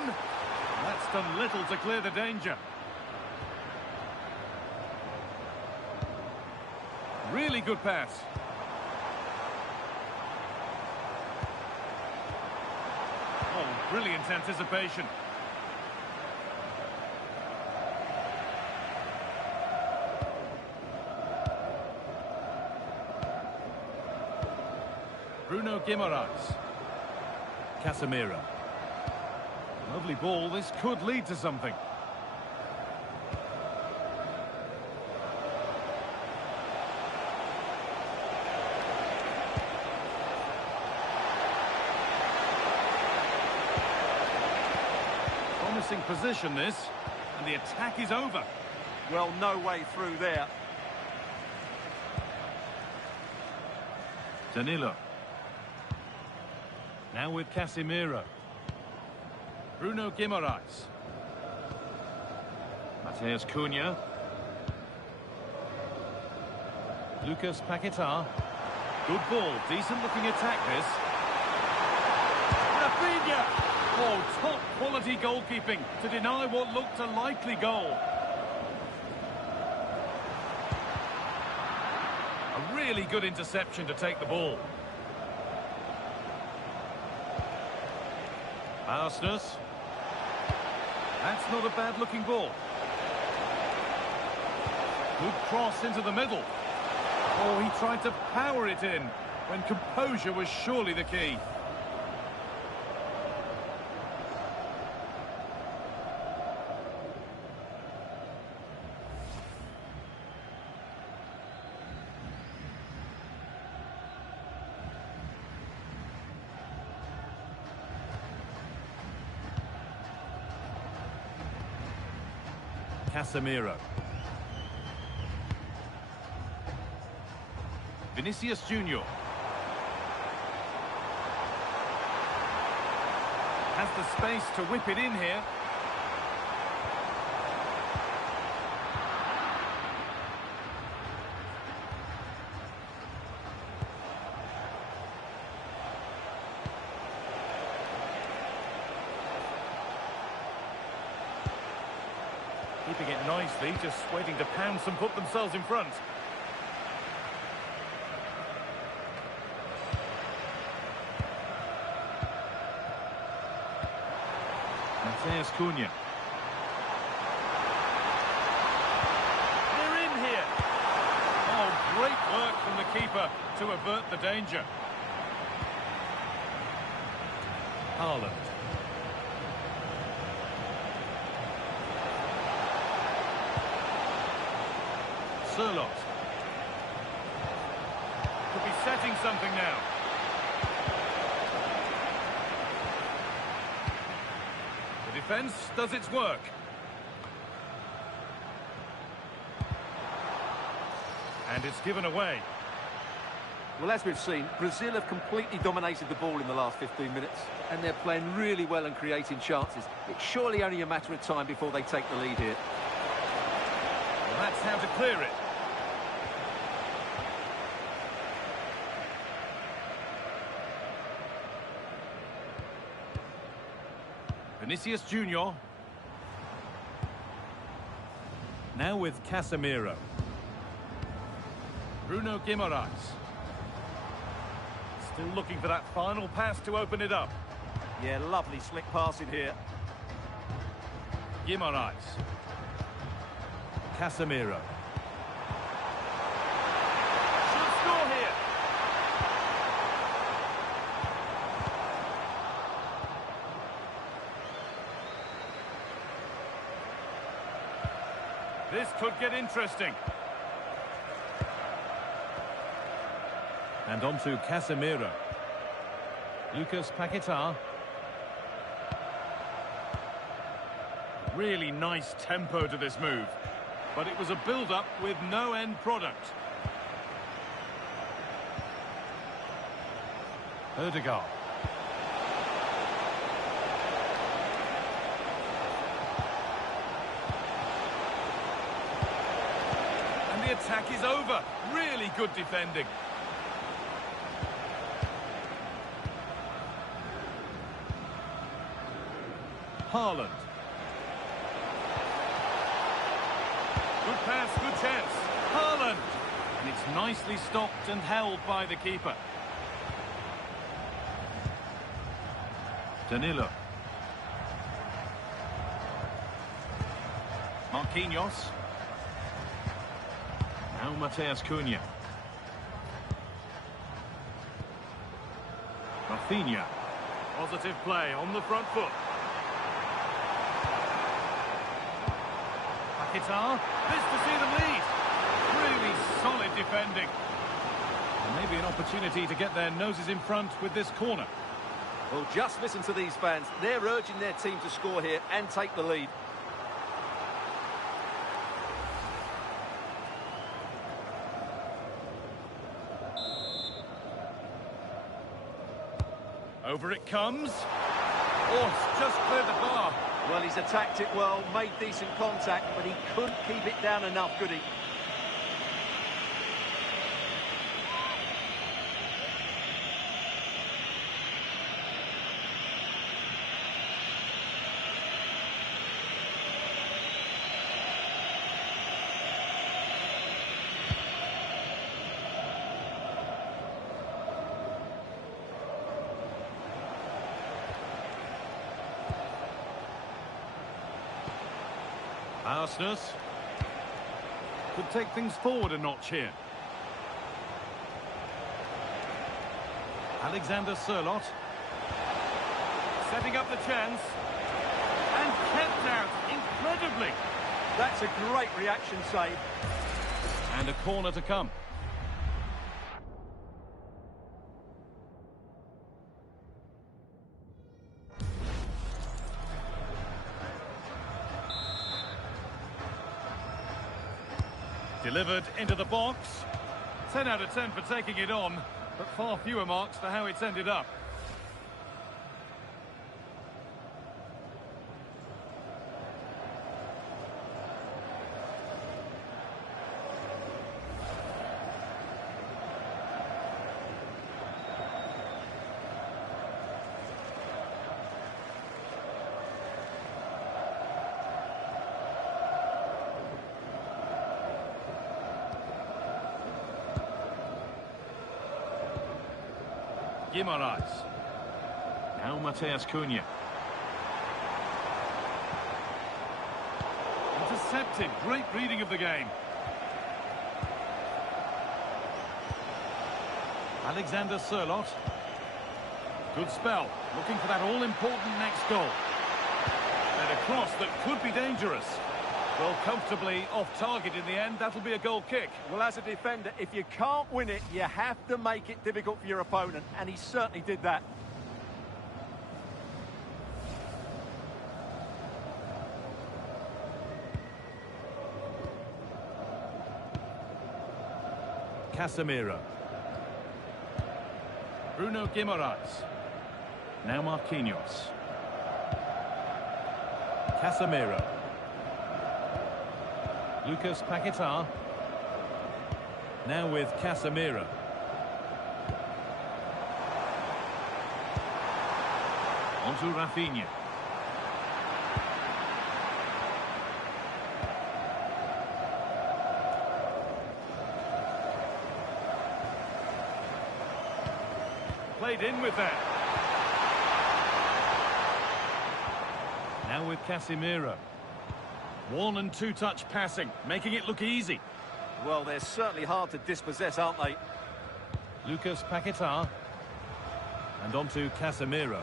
That's done little to clear the danger. Really good pass. Oh, brilliant anticipation. Bruno Guimaraes. Casemiro. Lovely ball. This could lead to something. Promising position this, and the attack is over. Well, no way through there. Danilo. Now with Casemiro. Bruno Guimaraes. Mateus Cunha. Lucas Paquetá. Good ball, decent looking attack this. Rafinha! Oh, top quality goalkeeping to deny what looked a likely goal. A really good interception to take the ball. Arsenus. That's not a bad looking ball. Good cross into the middle. Oh, he tried to power it in when composure was surely the key. Casemiro. Vinicius Junior. Has the space to whip it in here. Keeping it nicely, just waiting to pounce and put themselves in front. Mateus Cunha. They're in here. Oh, great work from the keeper to avert the danger. Haaland. Sirlot. Could be setting something now. The defence does its work. And it's given away. Well, as we've seen, Brazil have completely dominated the ball in the last 15 minutes, and they're playing really well and creating chances. It's surely only a matter of time before they take the lead here. Well, that's how to clear it. Vinicius Junior. Now with Casemiro. Bruno Guimaraes. Still looking for that final pass to open it up. Yeah, lovely slick passing here. Guimaraes. Casemiro. Should score here. This could get interesting. And on to Casemiro. Lucas Paquetá. Really nice tempo to this move. But it was a build-up with no end product. Ødegaard. And the attack is over. Really good defending. Haaland. Good pass, good chance. Haaland. And it's nicely stopped and held by the keeper. Danilo. Marquinhos. Now Mateus Cunha. Rafinha. Positive play on the front foot. Paquetá. This to see them lead. Really solid defending. And maybe an opportunity to get their noses in front with this corner. Well, just listen to these fans. They're urging their team to score here and take the lead. Over it comes. Oh, it's just cleared the bar. Well, he's attacked it well, made decent contact, but he couldn't keep it down enough, could he? Arsenal could take things forward a notch here. Alexander Sørloth setting up the chance and kept out incredibly. That's a great reaction save. And a corner to come. Delivered into the box. 10 out of 10 for taking it on, but far fewer marks for how it's ended up. Guimaraes. Now Mateus Cunha. Intercepted. Great reading of the game. Alexander Sørloth. Good spell. Looking for that all-important next goal. And a cross that could be dangerous. Well, comfortably off target in the end. That'll be a goal kick. Well, as a defender, if you can't win it, you have to make it difficult for your opponent, and he certainly did that. Casemiro. Bruno Guimaraes. Now Marquinhos. Casemiro. Lucas Paquetá. Now with Casemiro. On to Rafinha. played in with that. Now with Casemiro. One and two touch passing, making it look easy. Well, they're certainly hard to dispossess, aren't they? Lucas Paquetá. And on to Casemiro.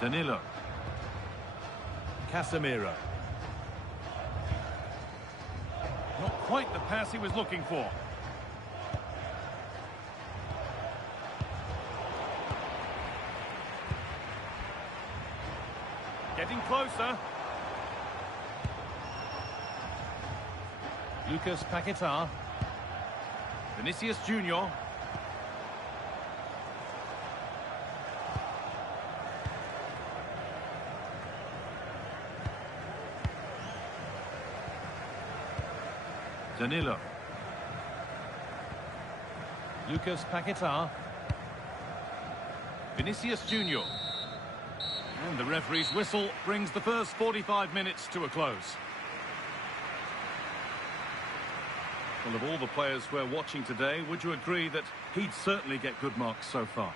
Danilo. Casemiro. Not quite the pass he was looking for. Getting closer. Lucas Paquetá. Vinicius Junior. Danilo. Lucas Paquetá. Vinicius Junior. And the referee's whistle brings the first 45 minutes to a close. Well, of all the players we're watching today, would you agree that he'd certainly get good marks so far?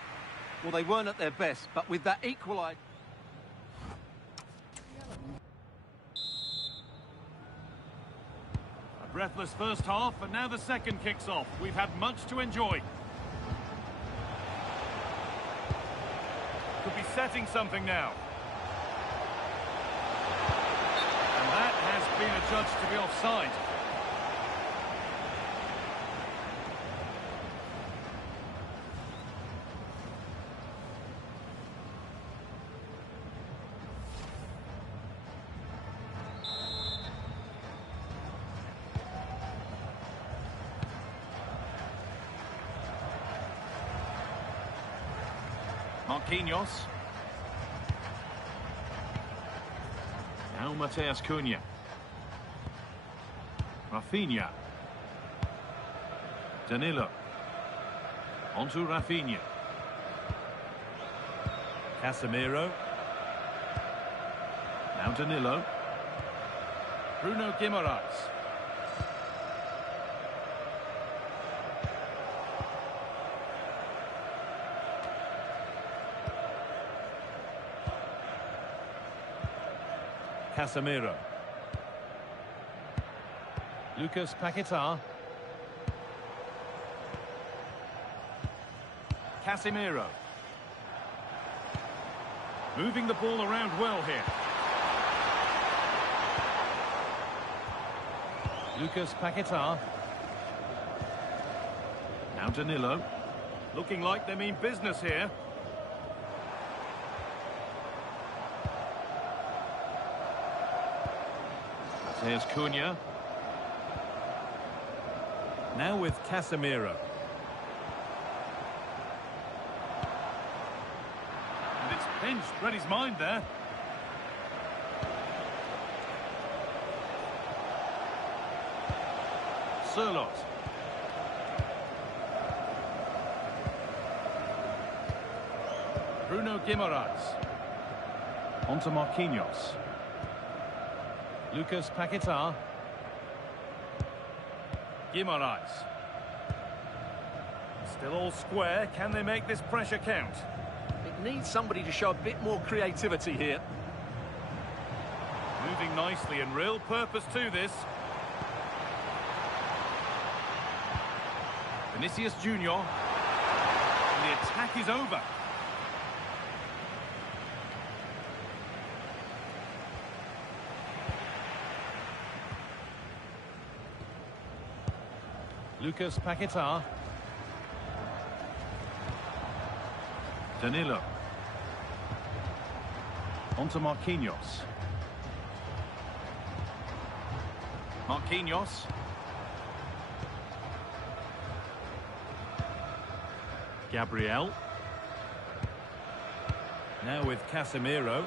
Well, they weren't at their best, but with that equaliser... A breathless first half, and now the second kicks off. We've had much to enjoy. Could be setting something now. And that has been adjudged to be offside. Marquinhos. Now Mateus Cunha. Rafinha. Danilo. Onto Rafinha. Casemiro. Now Danilo. Bruno Guimaraes. Casemiro. Lucas Paquetá. Casemiro. Moving the ball around well here. Lucas Paquetá. Now Danilo. Looking like they mean business here. There's Cunha. Now with Casemiro. And it's pinched, read his mind there. Sirlot. Bruno Guimaraes. Onto Marquinhos. Lucas Paquetá. Guimaraes. Still all square. Can they make this pressure count? It needs somebody to show a bit more creativity here. Moving nicely and real purpose to this. Vinicius Junior. And the attack is over. Lucas Paquetá. Danilo. Onto Marquinhos. Marquinhos. Gabriel. Now with Casemiro.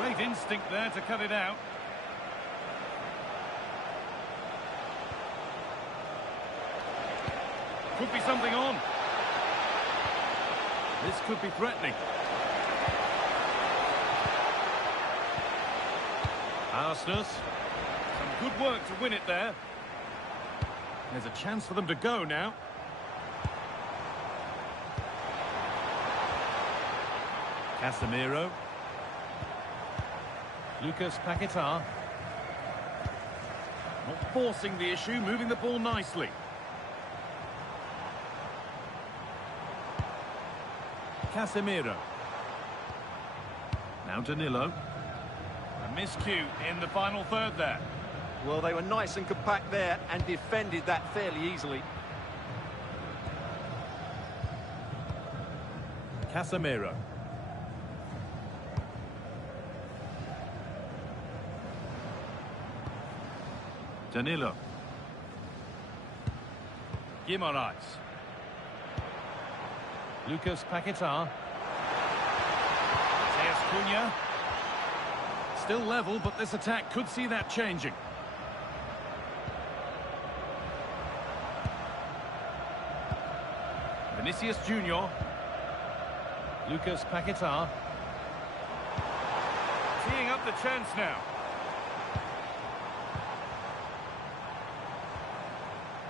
Great instinct there to cut it out. Could be something on. This could be threatening. Arsenal. Some good work to win it there. There's a chance for them to go now. Casemiro. Lucas Paquetá. Not forcing the issue, moving the ball nicely. Casemiro. Now Danilo. A miscue in the final third there. Well, they were nice and compact there and defended that fairly easily. Casemiro. Danilo. Guimaraes. Lucas Paquetá. Mateus Cunha. Still level, but this attack could see that changing. Vinicius Junior. Lucas Paquetá. Teeing up the chance now.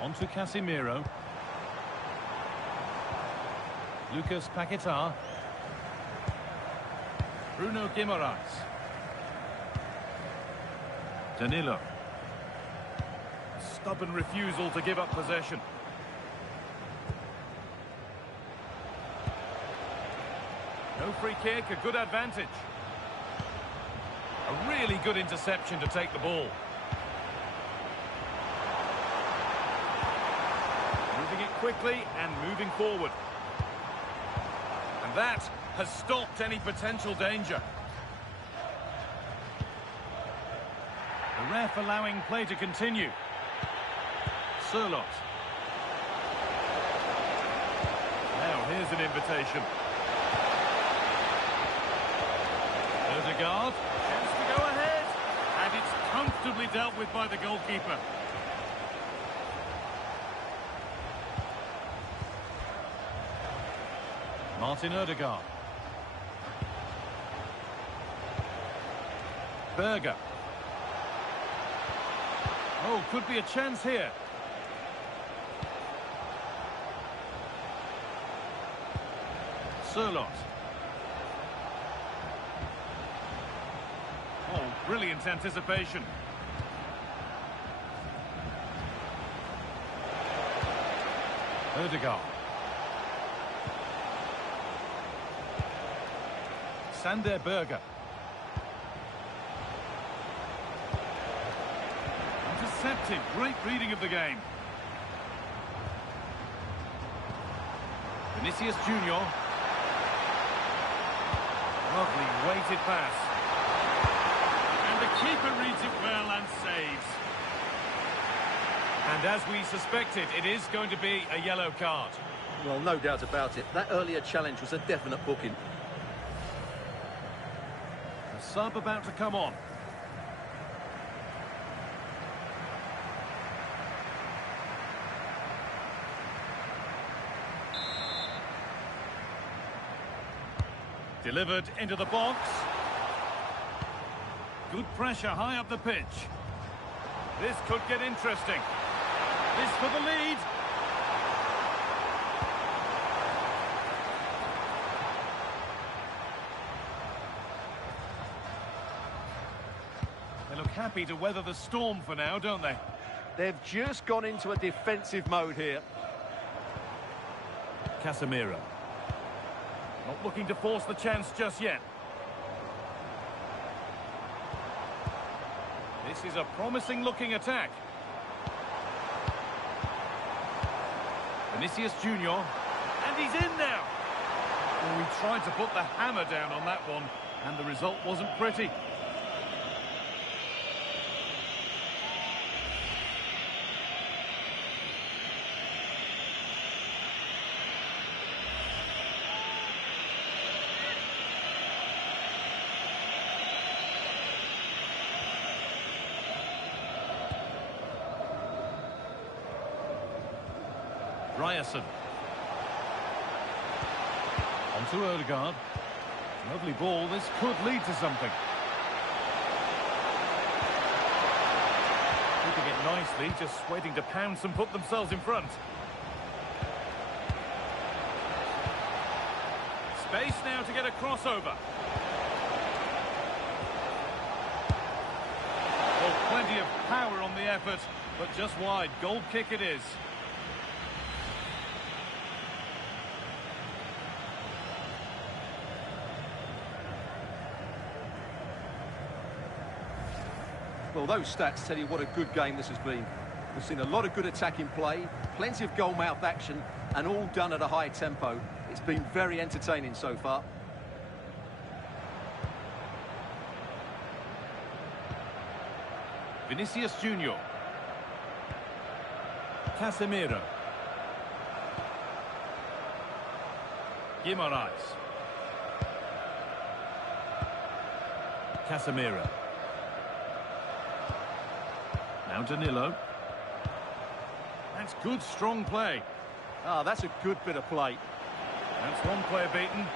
On to Casemiro. Lucas Paquetá. Bruno Guimaraes. Danilo. Stubborn refusal to give up possession. No free kick, a good advantage. A really good interception to take the ball. Moving it quickly and moving forward. And that has stopped any potential danger. The ref allowing play to continue. Sirlot. Now here's an invitation. Odegaard, chance to go ahead, and it's comfortably dealt with by the goalkeeper. Martin Odegaard. Berger. Oh, could be a chance here. Sirlot. Oh, brilliant anticipation. Odegaard. Sander Berger. Intercepted. Great reading of the game. Vinicius Junior. Lovely weighted pass. And the keeper reads it well and saves. And as we suspected, it is going to be a yellow card. Well, no doubt about it. That earlier challenge was a definite booking. The sub about to come on. Delivered into the box. Good pressure high up the pitch. This could get interesting. This for the lead. They look happy to weather the storm for now, don't they? They've just gone into a defensive mode here. Casemiro. Not looking to force the chance just yet. This is a promising looking attack. Vinicius Junior. And he's in now. Well, we tried to put the hammer down on that one, and the result wasn't pretty. Ryerson. On to Odegaard. Lovely ball. This could lead to something. Keeping it nicely, just waiting to pounce and put themselves in front. Space now to get a crossover. Well, plenty of power on the effort, but just wide. Goal kick it is. Well, those stats tell you what a good game this has been. We've seen a lot of good attacking play, plenty of goal-mouth action, and all done at a high tempo. It's been very entertaining so far. Vinicius Junior. Casemiro. Guimaraes. Casemiro. Now Danilo. That's good, strong play. Ah, that's a good bit of play. That's one player beaten.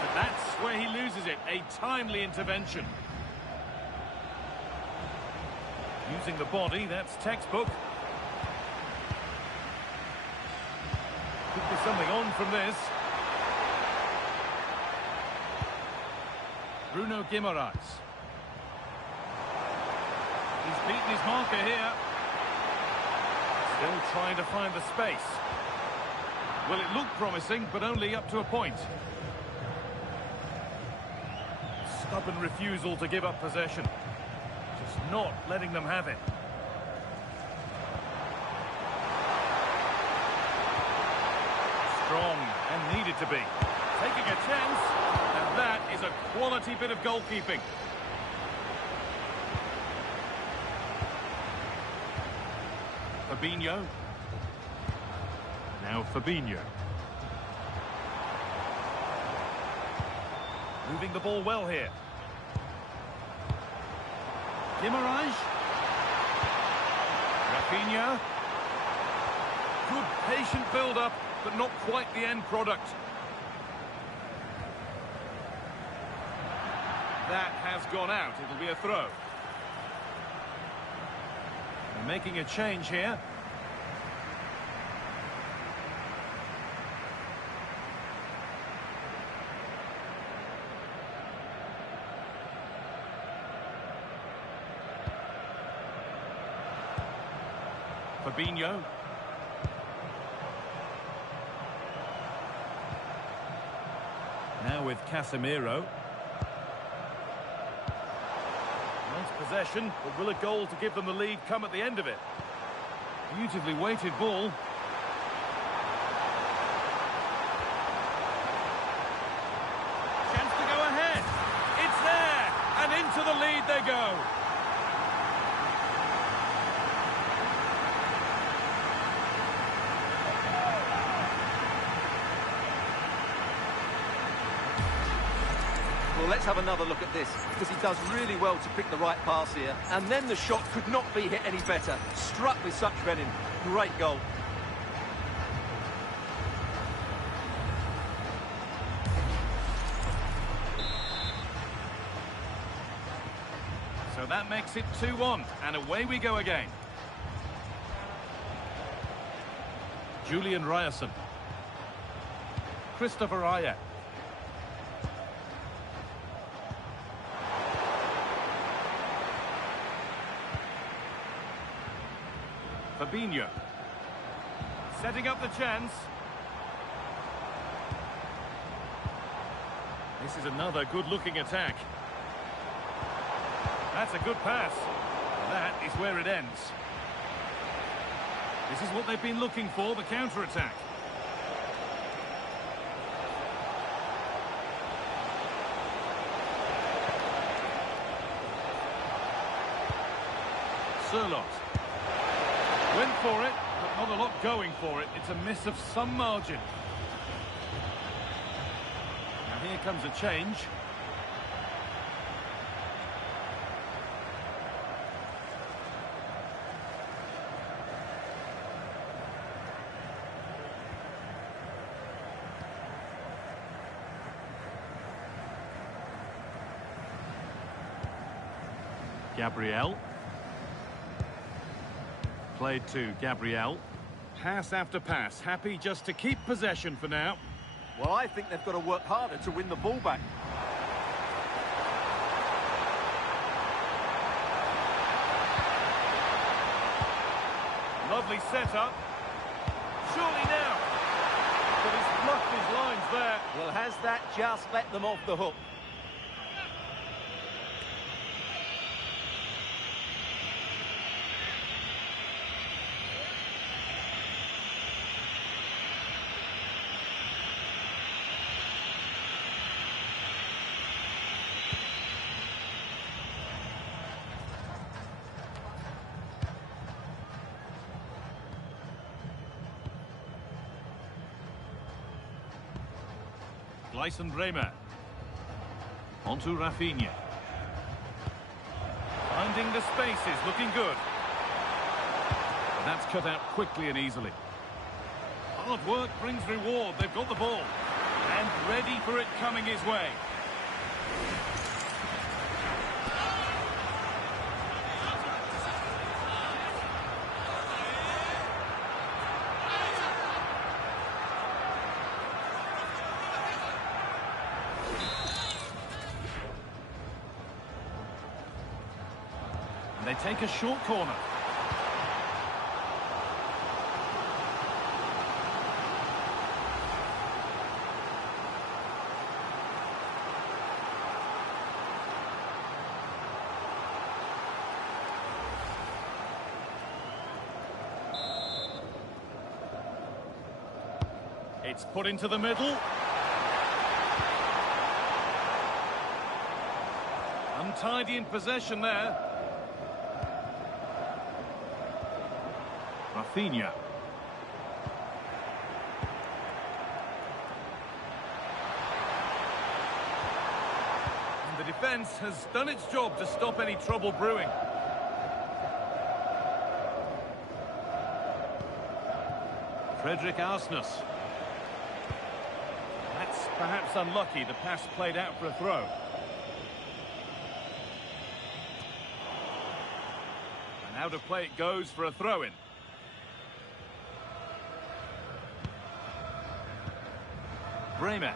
But that's where he loses it. A timely intervention. Using the body, that's textbook. Could be something on from this. Bruno Guimaraes. He's beaten his marker here. Still trying to find the space. Well, it looked promising, but only up to a point. Stubborn refusal to give up possession. Just not letting them have it. Strong and needed to be. Taking a chance, and that is a quality bit of goalkeeping. Fabinho. Now Fabinho. Moving the ball well here. Guimaraes. Rafinha. Good patient build-up, but not quite the end product. That has gone out. It'll be a throw. They're making a change here. Fabinho. Now with Casemiro. Nice possession, but will a goal to give them the lead come at the end of it? Beautifully weighted ball. Chance to go ahead. It's there, and into the lead they go. Well, let's have another look at this, because he does really well to pick the right pass here. And then the shot could not be hit any better. Struck with such venom. Great goal. So that makes it 2-1, and away we go again. Julian Ryerson. Christopher Ayer. Fabinho. Setting up the chance. This is another good-looking attack. That's a good pass. That is where it ends. This is what they've been looking for, the counter-attack. Sirlot. Went for it, but not a lot going for it. It's a miss of some margin. Now here comes a change. Gabriel. Played to Gabriel. Pass after pass. Happy just to keep possession for now. Well, I think they've got to work harder to win the ball back. Lovely setup. Surely now. But he's fluffed his lines there. Well, has that just let them off the hook? Gleisen Bremer. Onto Rafinha. Finding the spaces, looking good. And that's cut out quickly and easily. Hard work brings reward. They've got the ball. And ready for it coming his way. And they take a short corner. It's put into the middle. Untidy in possession there. Rafinha. And the defence has done its job to stop any trouble brewing. Frederick Arsnus. That's perhaps unlucky. The pass played out for a throw. And out of play it goes for a throw-in. Bremer.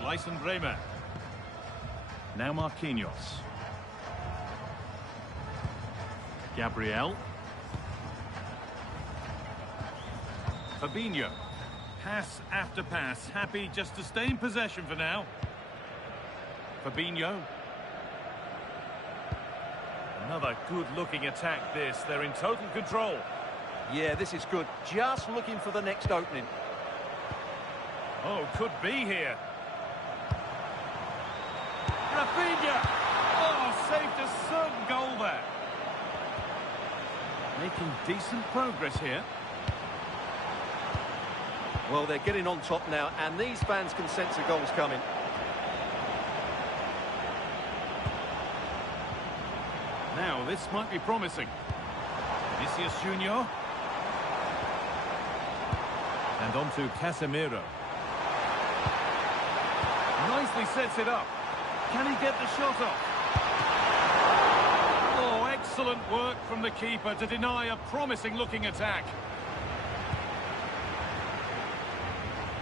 Gleisen Bremer. Now Marquinhos. Gabriel. Fabinho. Pass after pass. Happy just to stay in possession for now. Fabinho. Another good-looking attack this. They're in total control. Yeah, this is good. Just looking for the next opening. Oh, could be here. Rafinha! Oh, saved a certain goal there. Making decent progress here. Well, they're getting on top now, and these fans can sense a goal's coming. Now, this might be promising. Vinicius Junior. And on to Casemiro. Nicely sets it up. Can he get the shot off? Oh, excellent work from the keeper to deny a promising-looking attack.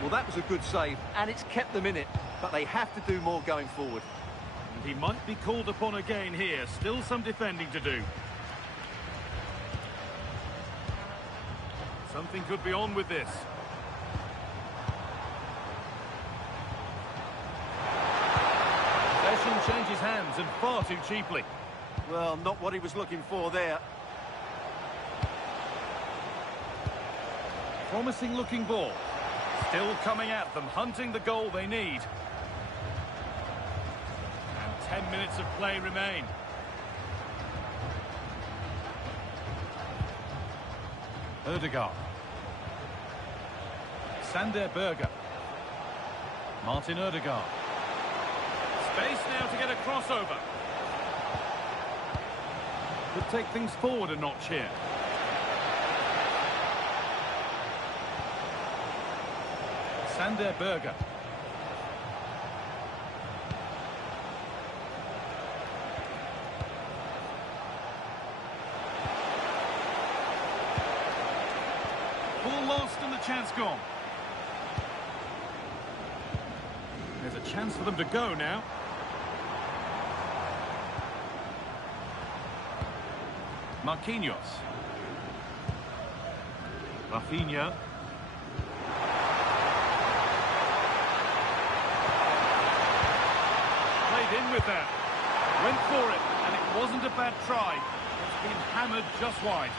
Well, that was a good save, and it's kept them in it. But they have to do more going forward. And he might be called upon again here. Still some defending to do. Something could be on with this. Possession changes hands, and far too cheaply. Well, not what he was looking for there. Promising looking ball. Still coming at them, hunting the goal they need. And 10 minutes of play remain. Ødegaard. Sander Berger. Martin Ødegaard. Space now to get a crossover. Could take things forward a notch here. Sander Berger. Ball lost and the chance gone. There's a chance for them to go now. Marquinhos. Rafinha. Played in with that. Went for it, and it wasn't a bad try. It's been hammered just wide.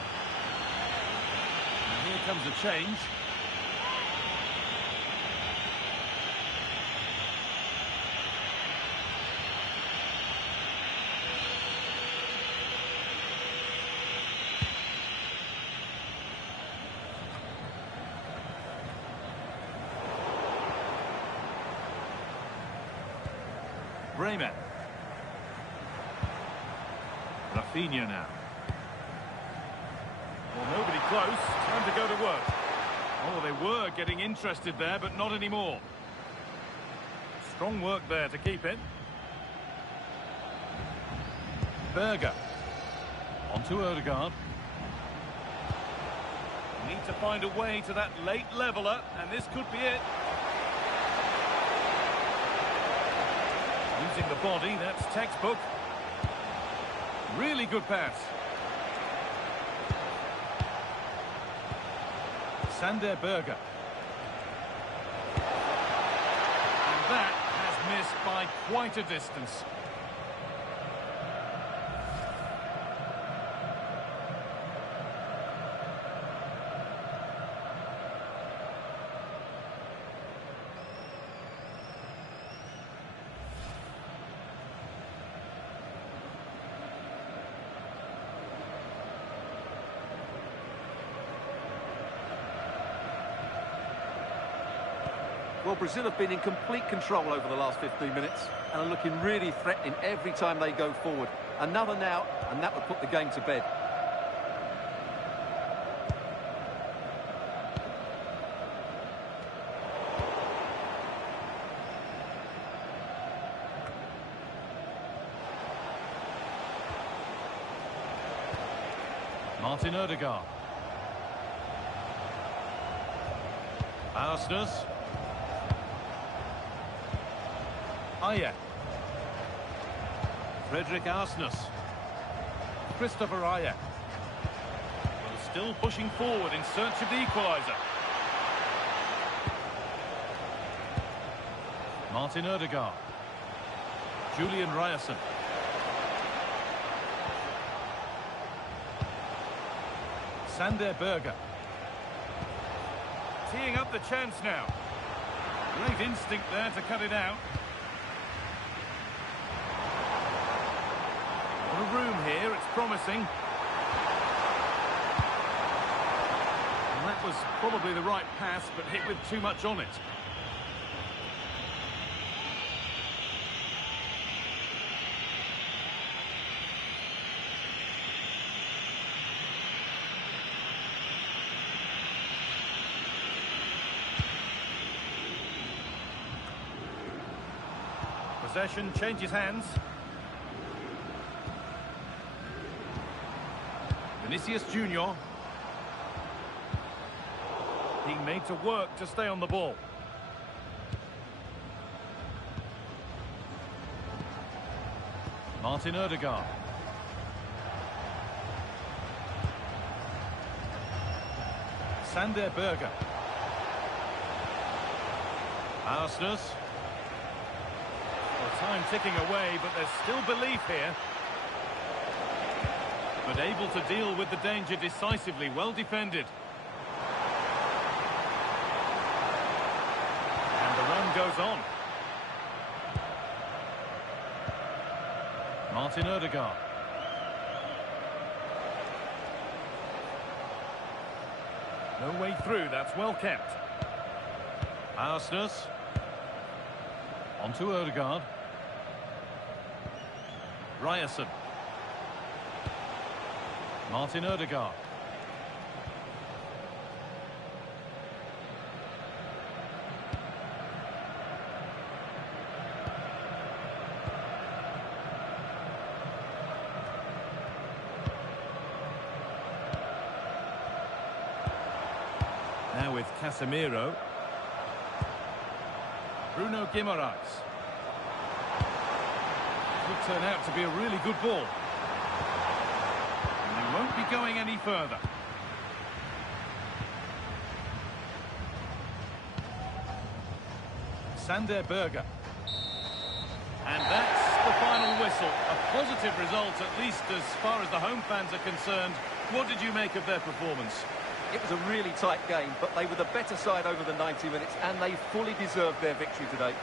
And here comes a change. Bremen. Rafinha now. Well, nobody close. Time to go to work. Oh, they were getting interested there, but not anymore. Strong work there to keep it. Berger. On to Odegaard. Need to find a way to that late leveller, and this could be it. Using the body, that's textbook. Really good pass. Sander Berger. And that has missed by quite a distance. Well, Brazil have been in complete control over the last 15 minutes and are looking really threatening every time they go forward. Another now, and that would put the game to bed. Martin Odegaard. Arsenal. Aye. Frederick Arsnus. Christopher Aye. Well, still pushing forward in search of the equaliser. Martin Odegaard. Julian Ryerson. Sander Berger. Teeing up the chance now. Great instinct there to cut it out. A room here, it's promising. And that was probably the right pass, but hit with too much on it. Possession changes hands. Vinicius Junior. Being made to work to stay on the ball. Martin Odegaard. Sander Berger. Arsenal. Well, time ticking away, but there's still belief here. But able to deal with the danger decisively, well defended. And the run goes on. Martin Odegaard. No way through, that's well kept. Arsenal. On to Odegaard. Ryerson. Martin Odegaard. Now with Casemiro. Bruno Guimaraes. Could turn out to be a really good ball. And they won't be going any further. Sander Berger. And that's the final whistle. A positive result, at least as far as the home fans are concerned. What did you make of their performance? It was a really tight game, but they were the better side over the 90 minutes, and they fully deserved their victory today.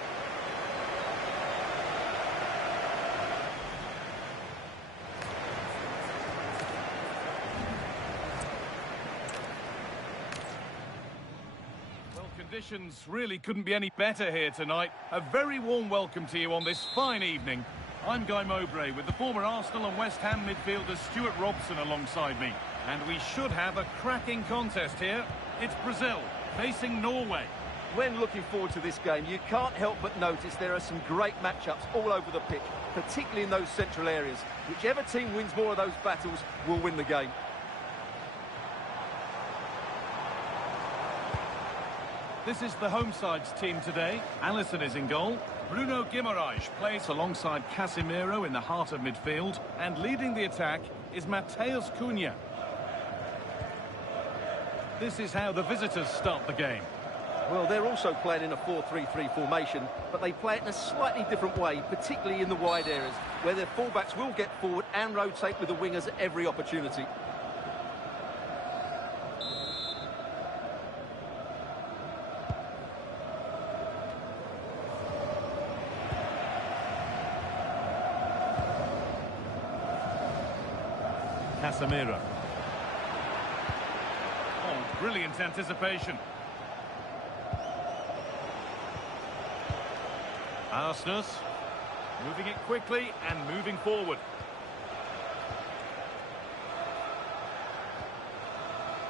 Conditions really couldn't be any better here tonight. A very warm welcome to you on this fine evening. I'm Guy Mowbray with the former Arsenal and West Ham midfielder Stuart Robson alongside me. And we should have a cracking contest here. It's Brazil facing Norway. When looking forward to this game, you can't help but notice there are some great matchups all over the pitch, particularly in those central areas. Whichever team wins more of those battles will win the game. This is the home side's team today. Alisson is in goal. Bruno Guimaraes plays alongside Casemiro in the heart of midfield. And leading the attack is Matheus Cunha. This is how the visitors start the game. Well, they're also playing in a 4-3-3 formation, but they play it in a slightly different way, particularly in the wide areas, where their fullbacks will get forward and rotate with the wingers at every opportunity. Casemiro. Oh, brilliant anticipation. Arsenal moving it quickly and moving forward.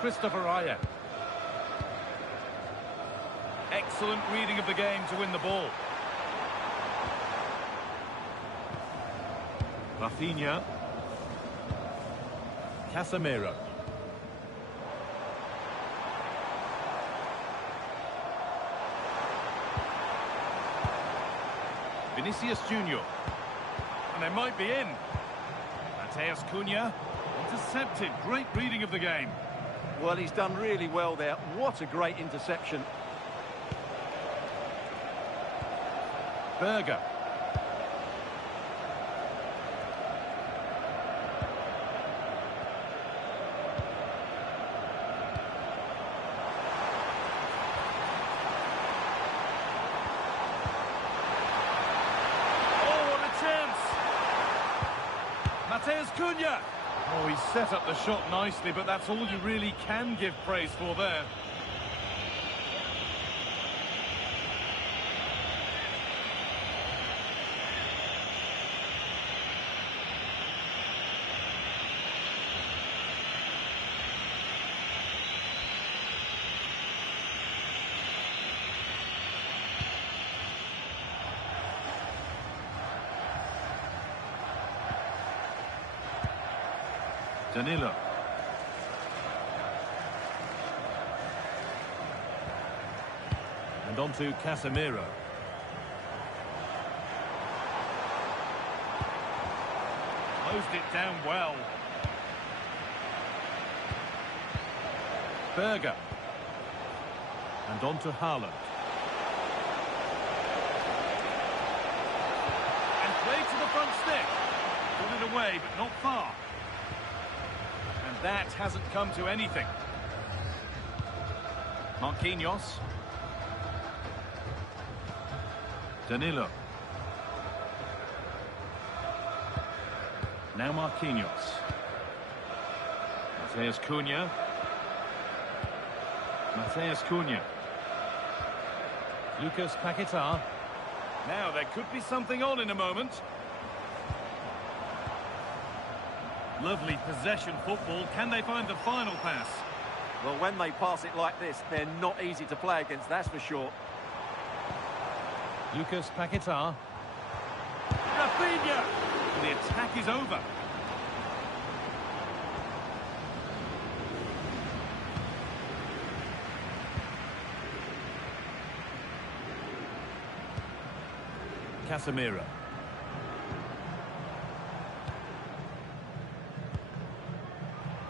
Christopher Raya. Excellent reading of the game to win the ball. Rafinha. Casemiro. Vinicius Junior. And they might be in. Matheus Cunha. Intercepted. Great reading of the game. Well, he's done really well there. What a great interception. Berger. Matheus Cunha. Oh, he set up the shot nicely, but that's all you really can give praise for there. Danilo. And on to Casemiro. Closed it down well. Berger. And on to Haaland. And played to the front stick. Put it away, but not far. That hasn't come to anything. Marquinhos. Danilo. Now Marquinhos. Matheus Cunha. Matheus Cunha. Lucas Paquetá. Now there could be something on in a moment. Lovely possession football. Can they find the final pass? Well, when they pass it like this, they're not easy to play against, that's for sure. Lucas Paquetá. Rafinha! The attack is over. Casemiro.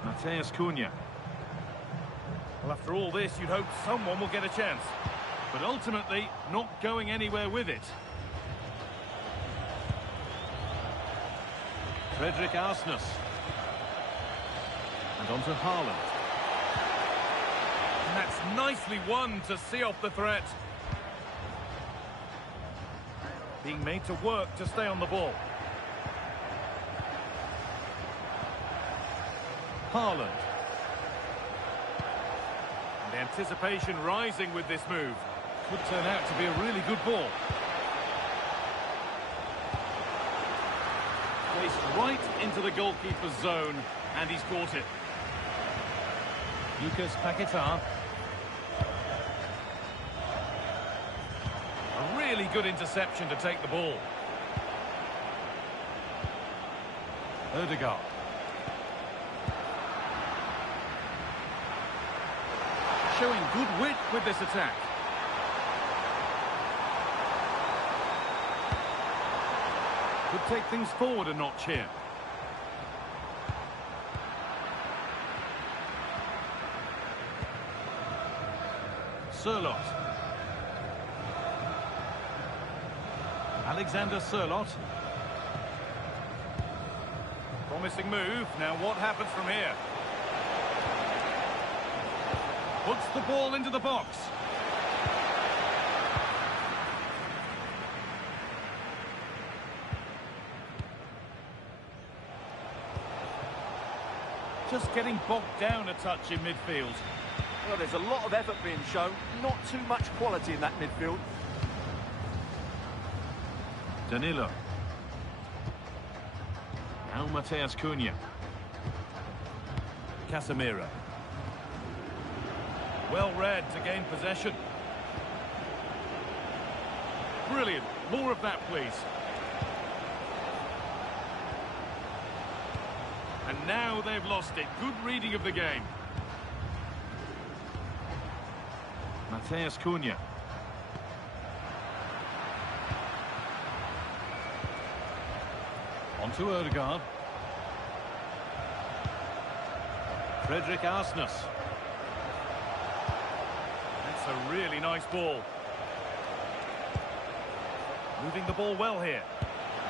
Mateus Cunha. Well, after all this, you'd hope someone will get a chance. But ultimately, not going anywhere with it. Frederick Arsnes. And on to Haaland. And that's nicely won to see off the threat. Being made to work to stay on the ball. Haaland. And the anticipation rising with this move. Could turn out to be a really good ball. Placed right into the goalkeeper's zone, and he's caught it. Lucas Paquetá. A really good interception to take the ball. Ødegaard. Showing good wit with this attack. Could take things forward a notch here. Sørloth. Alexander Sørloth. Promising move. Now what happens from here? Puts the ball into the box. Just getting bogged down a touch in midfield. Well, there's a lot of effort being shown, not too much quality in that midfield. Danilo. Now Mateus Cunha. Casemiro. Well read to gain possession. Brilliant. More of that, please. And now they've lost it. Good reading of the game. Mateus Cunha. On to Ødegaard. Frederick Arsnes. That's a really nice ball. Moving the ball well here.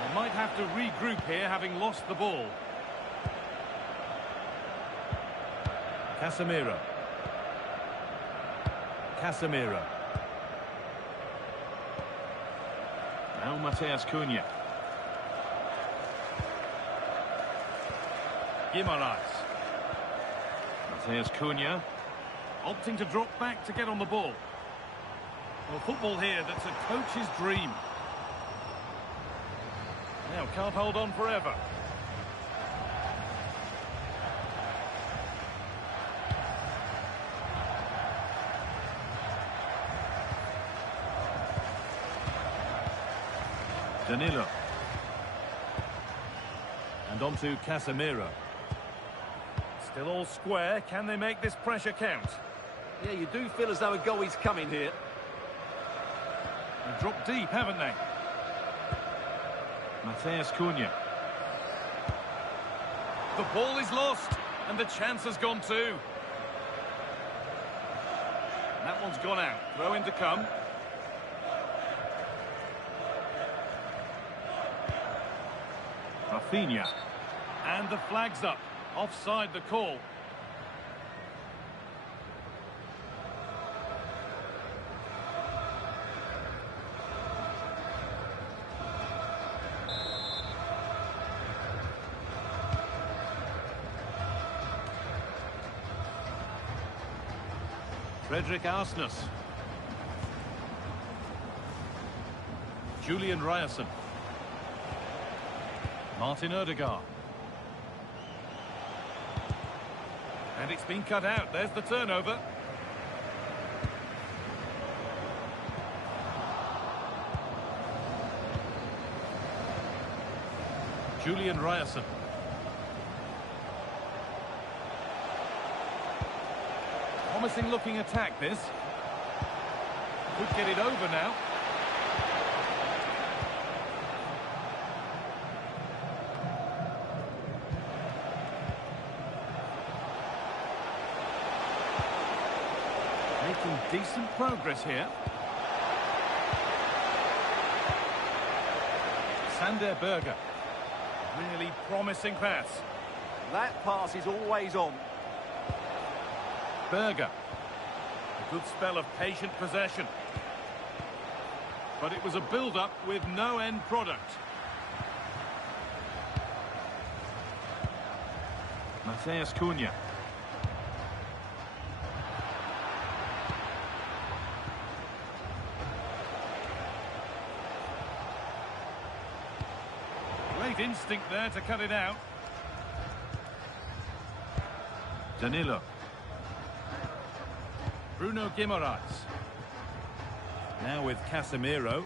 They might have to regroup here, having lost the ball. Casemiro. Casemiro. Now Mateus Cunha. Guimaraes. Mateus Cunha. Opting to drop back to get on the ball. Well, football here, that's a coach's dream. Now, can't hold on forever. Danilo. And on to Casemiro. Still all square. Can they make this pressure count? Yeah, you do feel as though a goal is coming here. They've dropped deep, haven't they? Mateus Cunha. The ball is lost, and the chance has gone too. And that one's gone out. Throw in to come. Rafinha. And the flag's up. Offside the call. Frederick Arsnes. Julian Ryerson. Martin Ødegaard. And it's been cut out. There's the turnover. Julian Ryerson. Promising looking attack, this. Could get it over now. Making decent progress here. Sander Berger. Really promising pass. That pass is always on. Berger. A good spell of patient possession. But it was a build-up with no end product. Matheus Cunha. Great instinct there to cut it out. Danilo. Bruno Guimaraes. Now with Casemiro.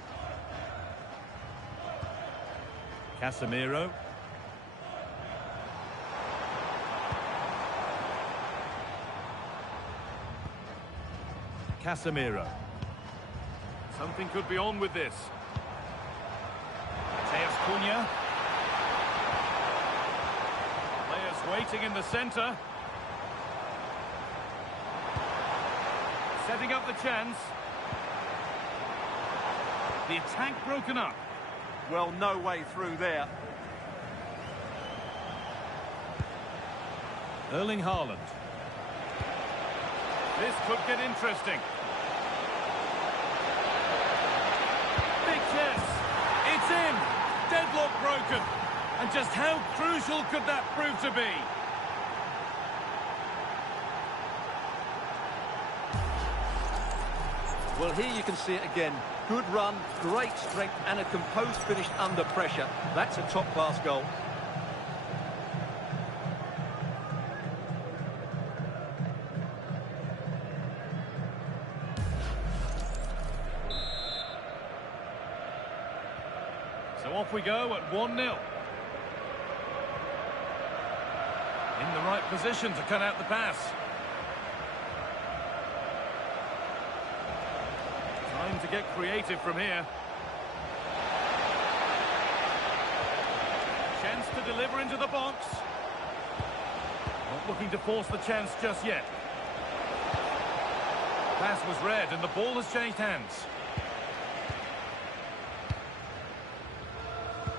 Casemiro. Casemiro. Something could be on with this. Matheus Cunha. Players waiting in the centre. Setting up the chance. The attack broken up. Well, no way through there. Erling Haaland. This could get interesting. Big chance. It's in. Deadlock broken. And just how crucial could that prove to be? Well, here you can see it again. Good run, great strength, and a composed finish under pressure. That's a top-class goal. So off we go at 1-0. In the right position to cut out the pass. Time to get creative from here. Chance to deliver into the box. Not looking to force the chance just yet. Pass was read and the ball has changed hands.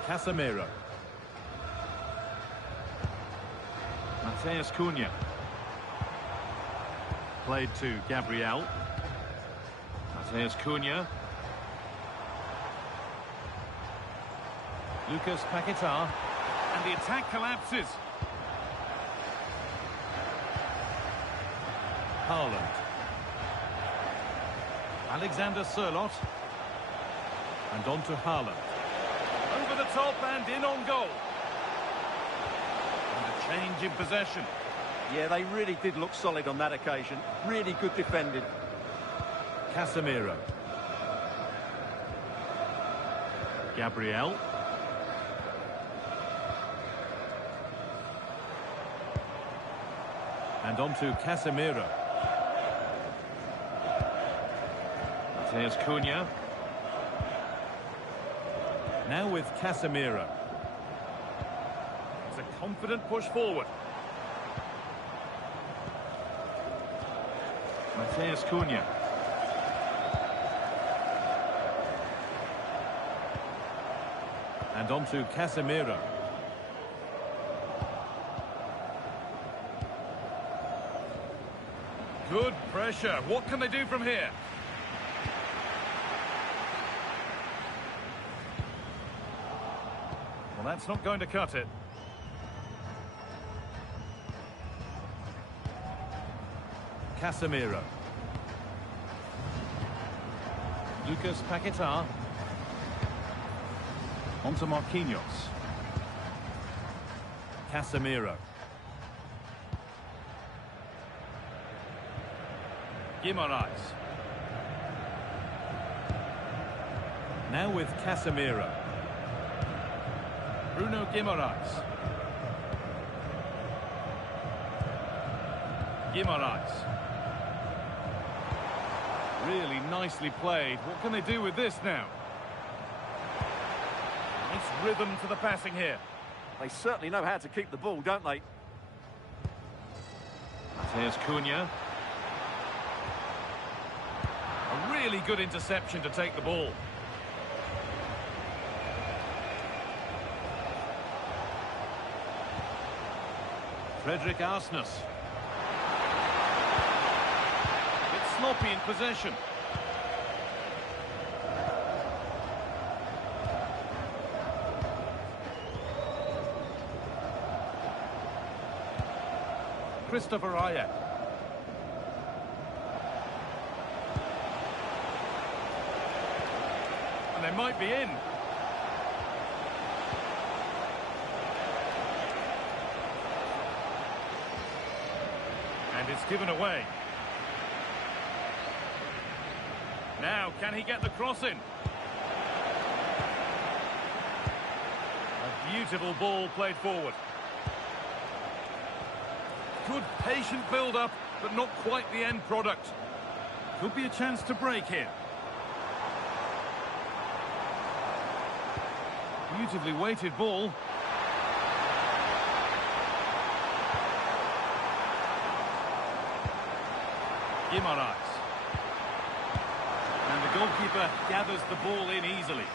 Casemiro. Matheus Cunha. Played to Gabriel. Matheus Cunha. Lucas Paquetá. And the attack collapses. Haaland. Alexander Sørloth. And on to Haaland. Over the top and in on goal. And a change in possession. Yeah, they really did look solid on that occasion. Really good defending. Casemiro. Gabriel. And on to Casemiro. Matheus Cunha. Now with Casemiro. It's a confident push forward. Matheus Cunha. And on to Casemiro. Good pressure. What can they do from here? Well, that's not going to cut it. Casemiro. Lucas Paquetá. On to Marquinhos. Casemiro. Guimaraes. Now with Casemiro. Bruno Guimaraes. Guimaraes. Really nicely played. What can they do with this now? Nice rhythm to the passing here. They certainly know how to keep the ball, don't they? Matheus Cunha. Really good interception to take the ball. Frederick Arsnes. It's sloppy in possession. Christopher Ayer. And they might be in. And it's given away. Now, can he get the cross in? A beautiful ball played forward. Good patient build-up, but not quite the end product. Could be a chance to break here. Beautifully weighted ball. Guimaraes. And the goalkeeper gathers the ball in easily.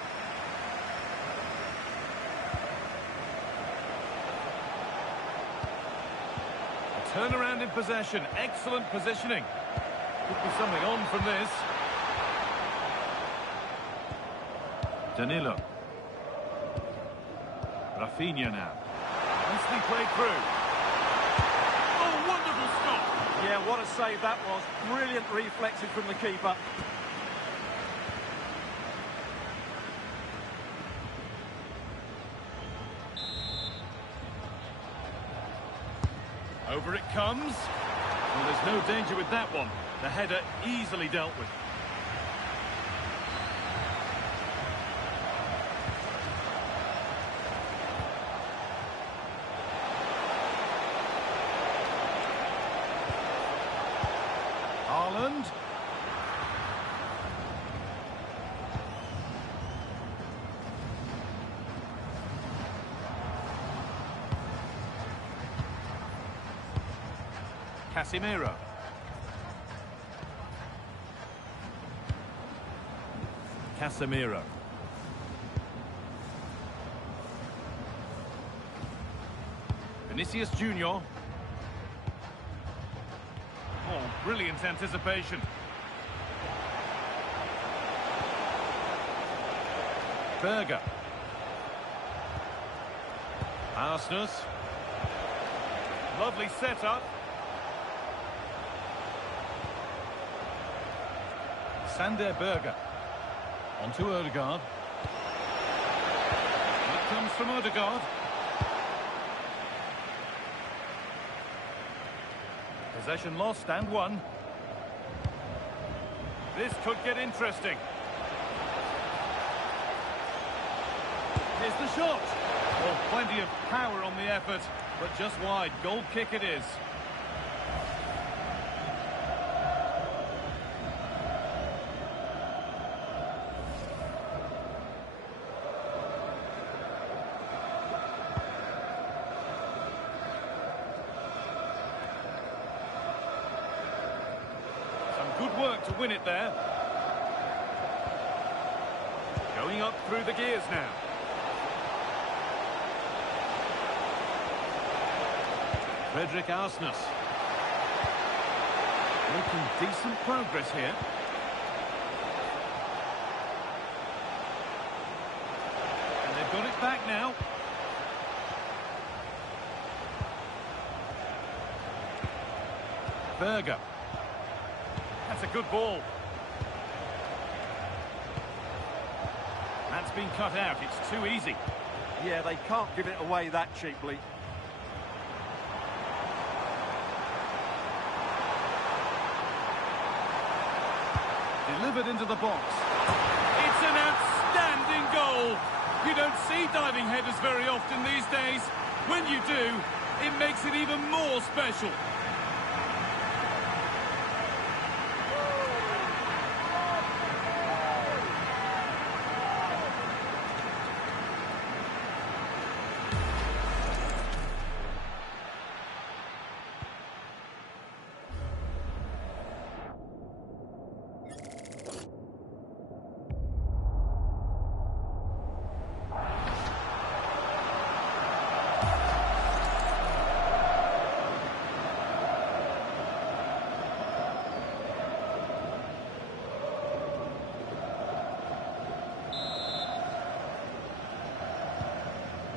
A turnaround in possession. Excellent positioning. Could be something on from this. Danilo. Rafinha now. Nicely played through. Oh, wonderful stop. Yeah, what a save that was. Brilliant reflexes from the keeper. Over it comes. Well, there's no danger with that one. The header easily dealt with. Haaland. Casemiro. Casemiro. Vinicius Junior. Oh, brilliant anticipation. Berger. Arsnes. Lovely setup. Sander Berger. On to Odegaard. It comes from Odegaard. Possession lost and won. This could get interesting. Here's the shot. Well, plenty of power on the effort, but just wide. Goal kick it is. Good work to win it there. Going up through the gears now. Frederick Arsnes. Making decent progress here. And they've got it back now. Berger. That's a good ball. That's been cut out. It's too easy. Yeah, they can't give it away that cheaply. Delivered into the box. It's an outstanding goal. You don't see diving headers very often these days. When you do, it makes it even more special.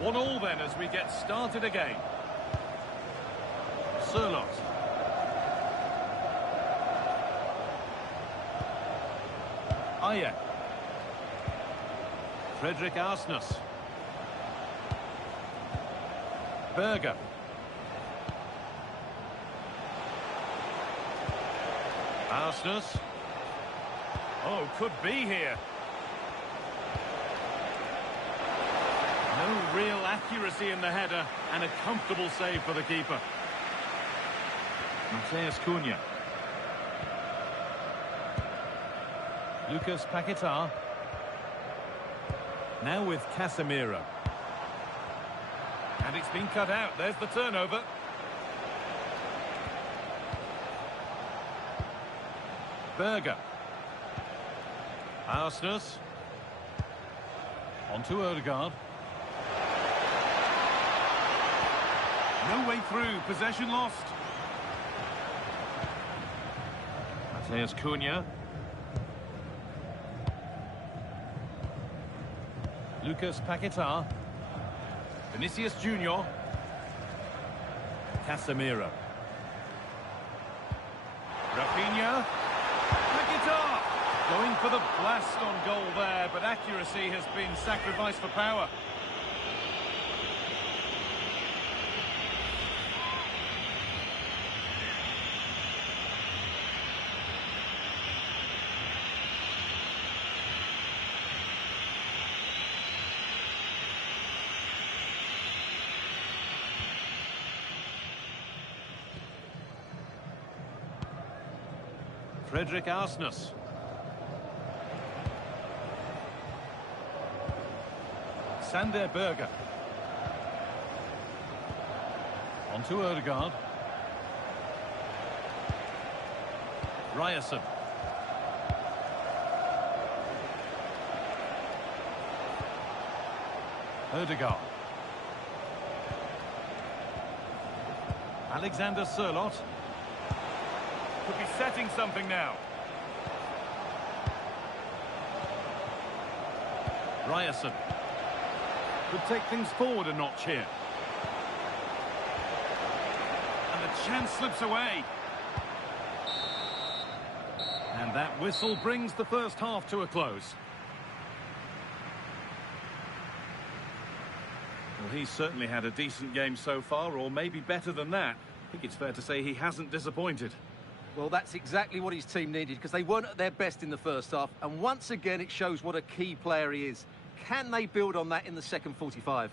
1-1 then as we get started again. Sørloth. Aye. Fredrik Arsnes. Berger. Arsnes. Oh, could be here. No real accuracy in the header, and a comfortable save for the keeper. Matheus Cunha. Lucas Paquetá. Now with Casemiro. And it's been cut out. There's the turnover. Berger. Arsnes. On to Ødegaard. No way through. Possession lost. Matheus Cunha. Lucas Paquetá. Vinicius Junior. Casemiro. Rafinha. Paquetá. Going for the blast on goal there, but accuracy has been sacrificed for power. Fredrik Arsnes. Sander Berger. On to Ødegaard. Ryerson. Ødegaard. Alexander Sørloth. Could be setting something now. Ryerson. Could take things forward a notch here. And the chance slips away. And that whistle brings the first half to a close. Well, he's certainly had a decent game so far, or maybe better than that. I think it's fair to say he hasn't disappointed. Well, that's exactly what his team needed, because they weren't at their best in the first half. And once again, it shows what a key player he is. Can they build on that in the second 45?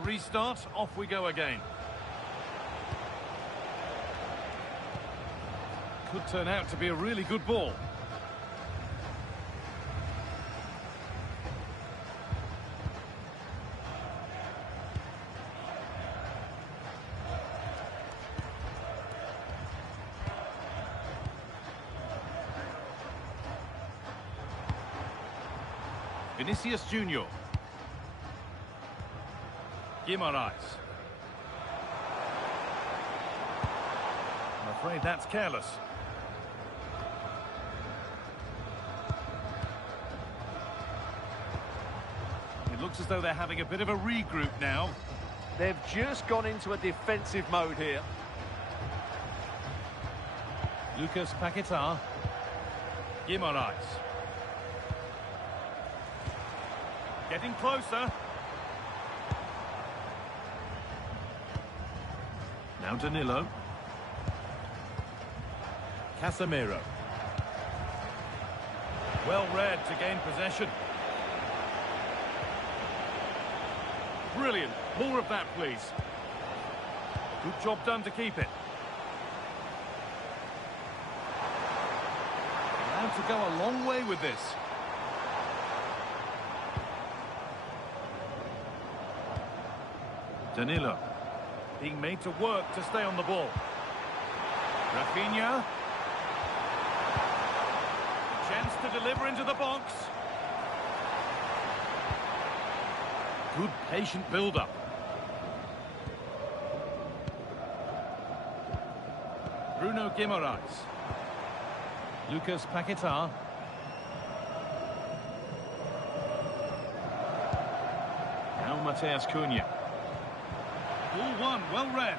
the restart. Off we go again. Could turn out to be a really good ball. Vinicius Junior. Guimaraes. I'm afraid that's careless. It looks as though they're having a bit of a regroup now. They've just gone into a defensive mode here. Lucas Paquetá. Guimaraes. Getting closer. Now Danilo. Casemiro. Well read to gain possession. Brilliant. More of that, please. Good job done to keep it. Allowed to go a long way with this. Danilo. Being made to work to stay on the ball. Rafinha. Chance to deliver into the box. Good patient build-up. Bruno Guimaraes. Lucas Paquetá. Now Mateus Cunha. Ball one, well read.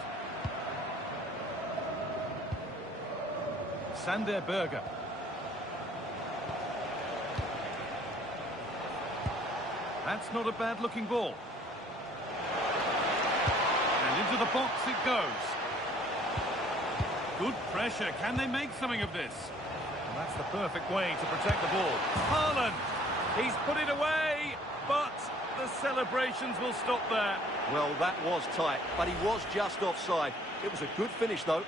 Sander Berger. That's not a bad-looking ball. And into the box it goes. Good pressure. Can they make something of this? Well, that's the perfect way to protect the ball. Haaland! He's put it away, but the celebrations will stop there. Well, that was tight, but he was just offside. It was a good finish, though.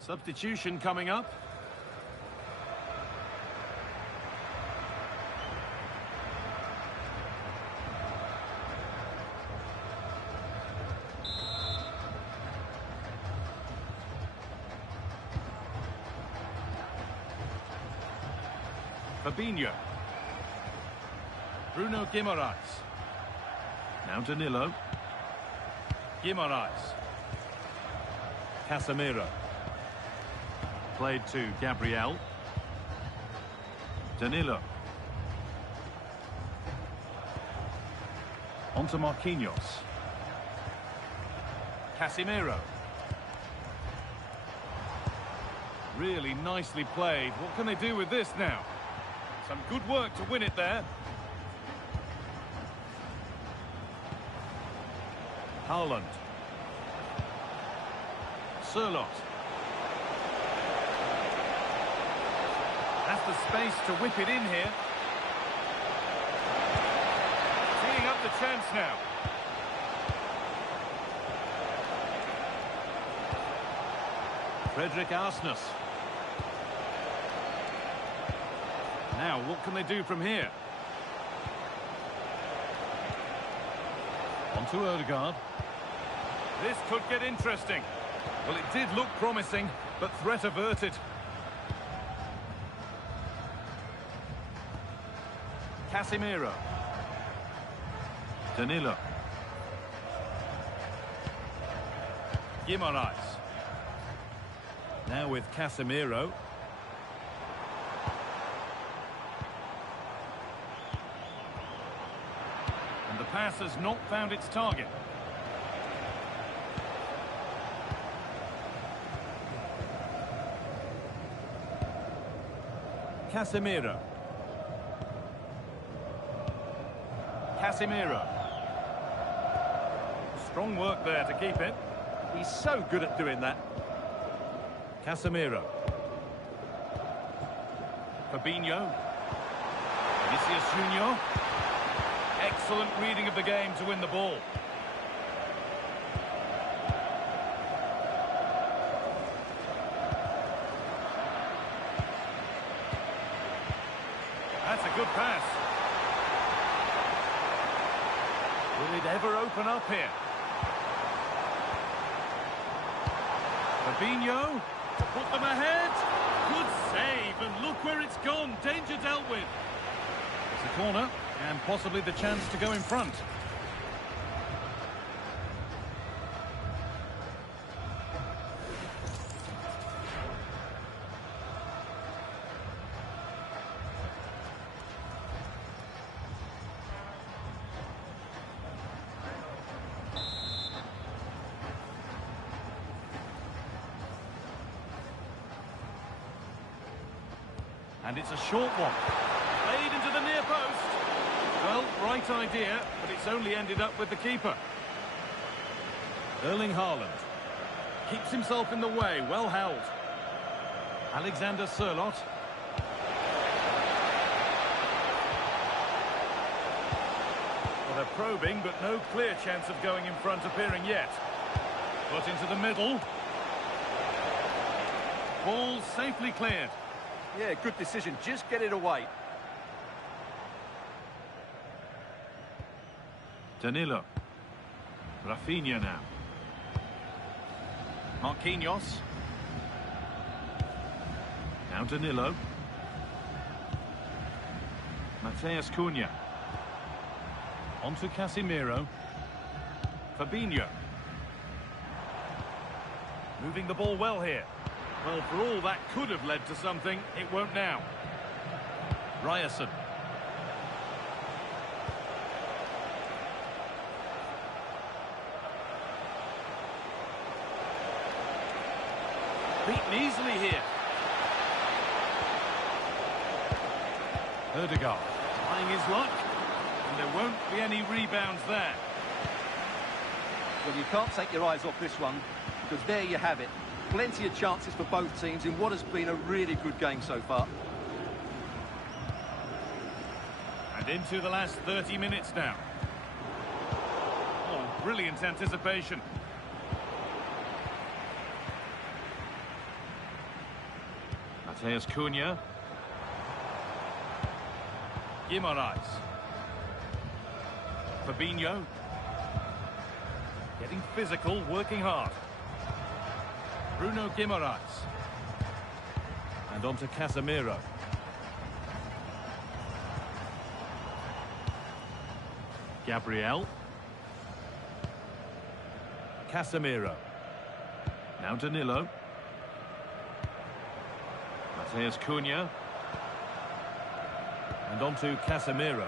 Substitution coming up. Fabinho. Bruno Guimaraes. Now Danilo. Guimaraes. Casemiro. Played to Gabriel. Danilo. On to Marquinhos. Casemiro. Really nicely played. What can they do with this now? Some good work to win it there. Haaland. Sørloth. Has the space to whip it in here. Teeing up the chance now. Frederick Arsnes. Now, what can they do from here? On to Ødegaard. This could get interesting. Well, it did look promising, but threat averted. Casemiro. Danilo. Guimaraes. Now with Casemiro. And the pass has not found its target. Casemiro. Casemiro. Strong work there to keep it. He's so good at doing that. Casemiro. Fabinho. Vinicius Junior. Excellent reading of the game to win the ball. That's a good pass. Will it ever open up here? Fabinho to put them ahead. Good save, and look where it's gone. Danger dealt with. It's a corner, and possibly the chance to go in front. And it's a short one. Played into the near post. Well, right idea, but it's only ended up with the keeper. Erling Haaland. Keeps himself in the way, well held. Alexander Sørloth. Well, they're probing, but no clear chance of going in front appearing yet. Put into the middle. Ball safely cleared. Yeah, good decision. Just get it away. Danilo. Rafinha now. Marquinhos. Now Danilo. Matheus Cunha. On to Casemiro. Fabinho. Moving the ball well here. Well, for all that could have led to something, it won't now. Ryerson. Beaten easily here. Ødegaard trying his luck, and there won't be any rebounds there. Well, you can't take your eyes off this one, because there you have it. Plenty of chances for both teams in what has been a really good game so far. And into the last 30 minutes now. Oh, brilliant anticipation. Matheus Cunha. Guimaraes. Fabinho. Getting physical, working hard. Bruno Guimaraes. And on to Casemiro. Gabriel. Casemiro. Now Danilo. Matheus Cunha. And on to Casemiro.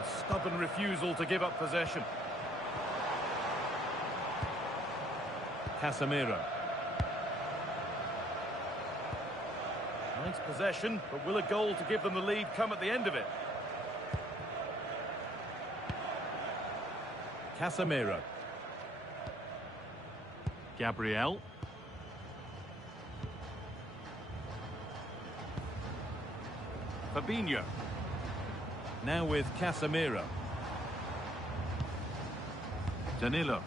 A stubborn refusal to give up possession. Casemiro. Nice possession, but will a goal to give them the lead come at the end of it? Casemiro. Gabriel. Fabinho. Now with Casemiro. Danilo.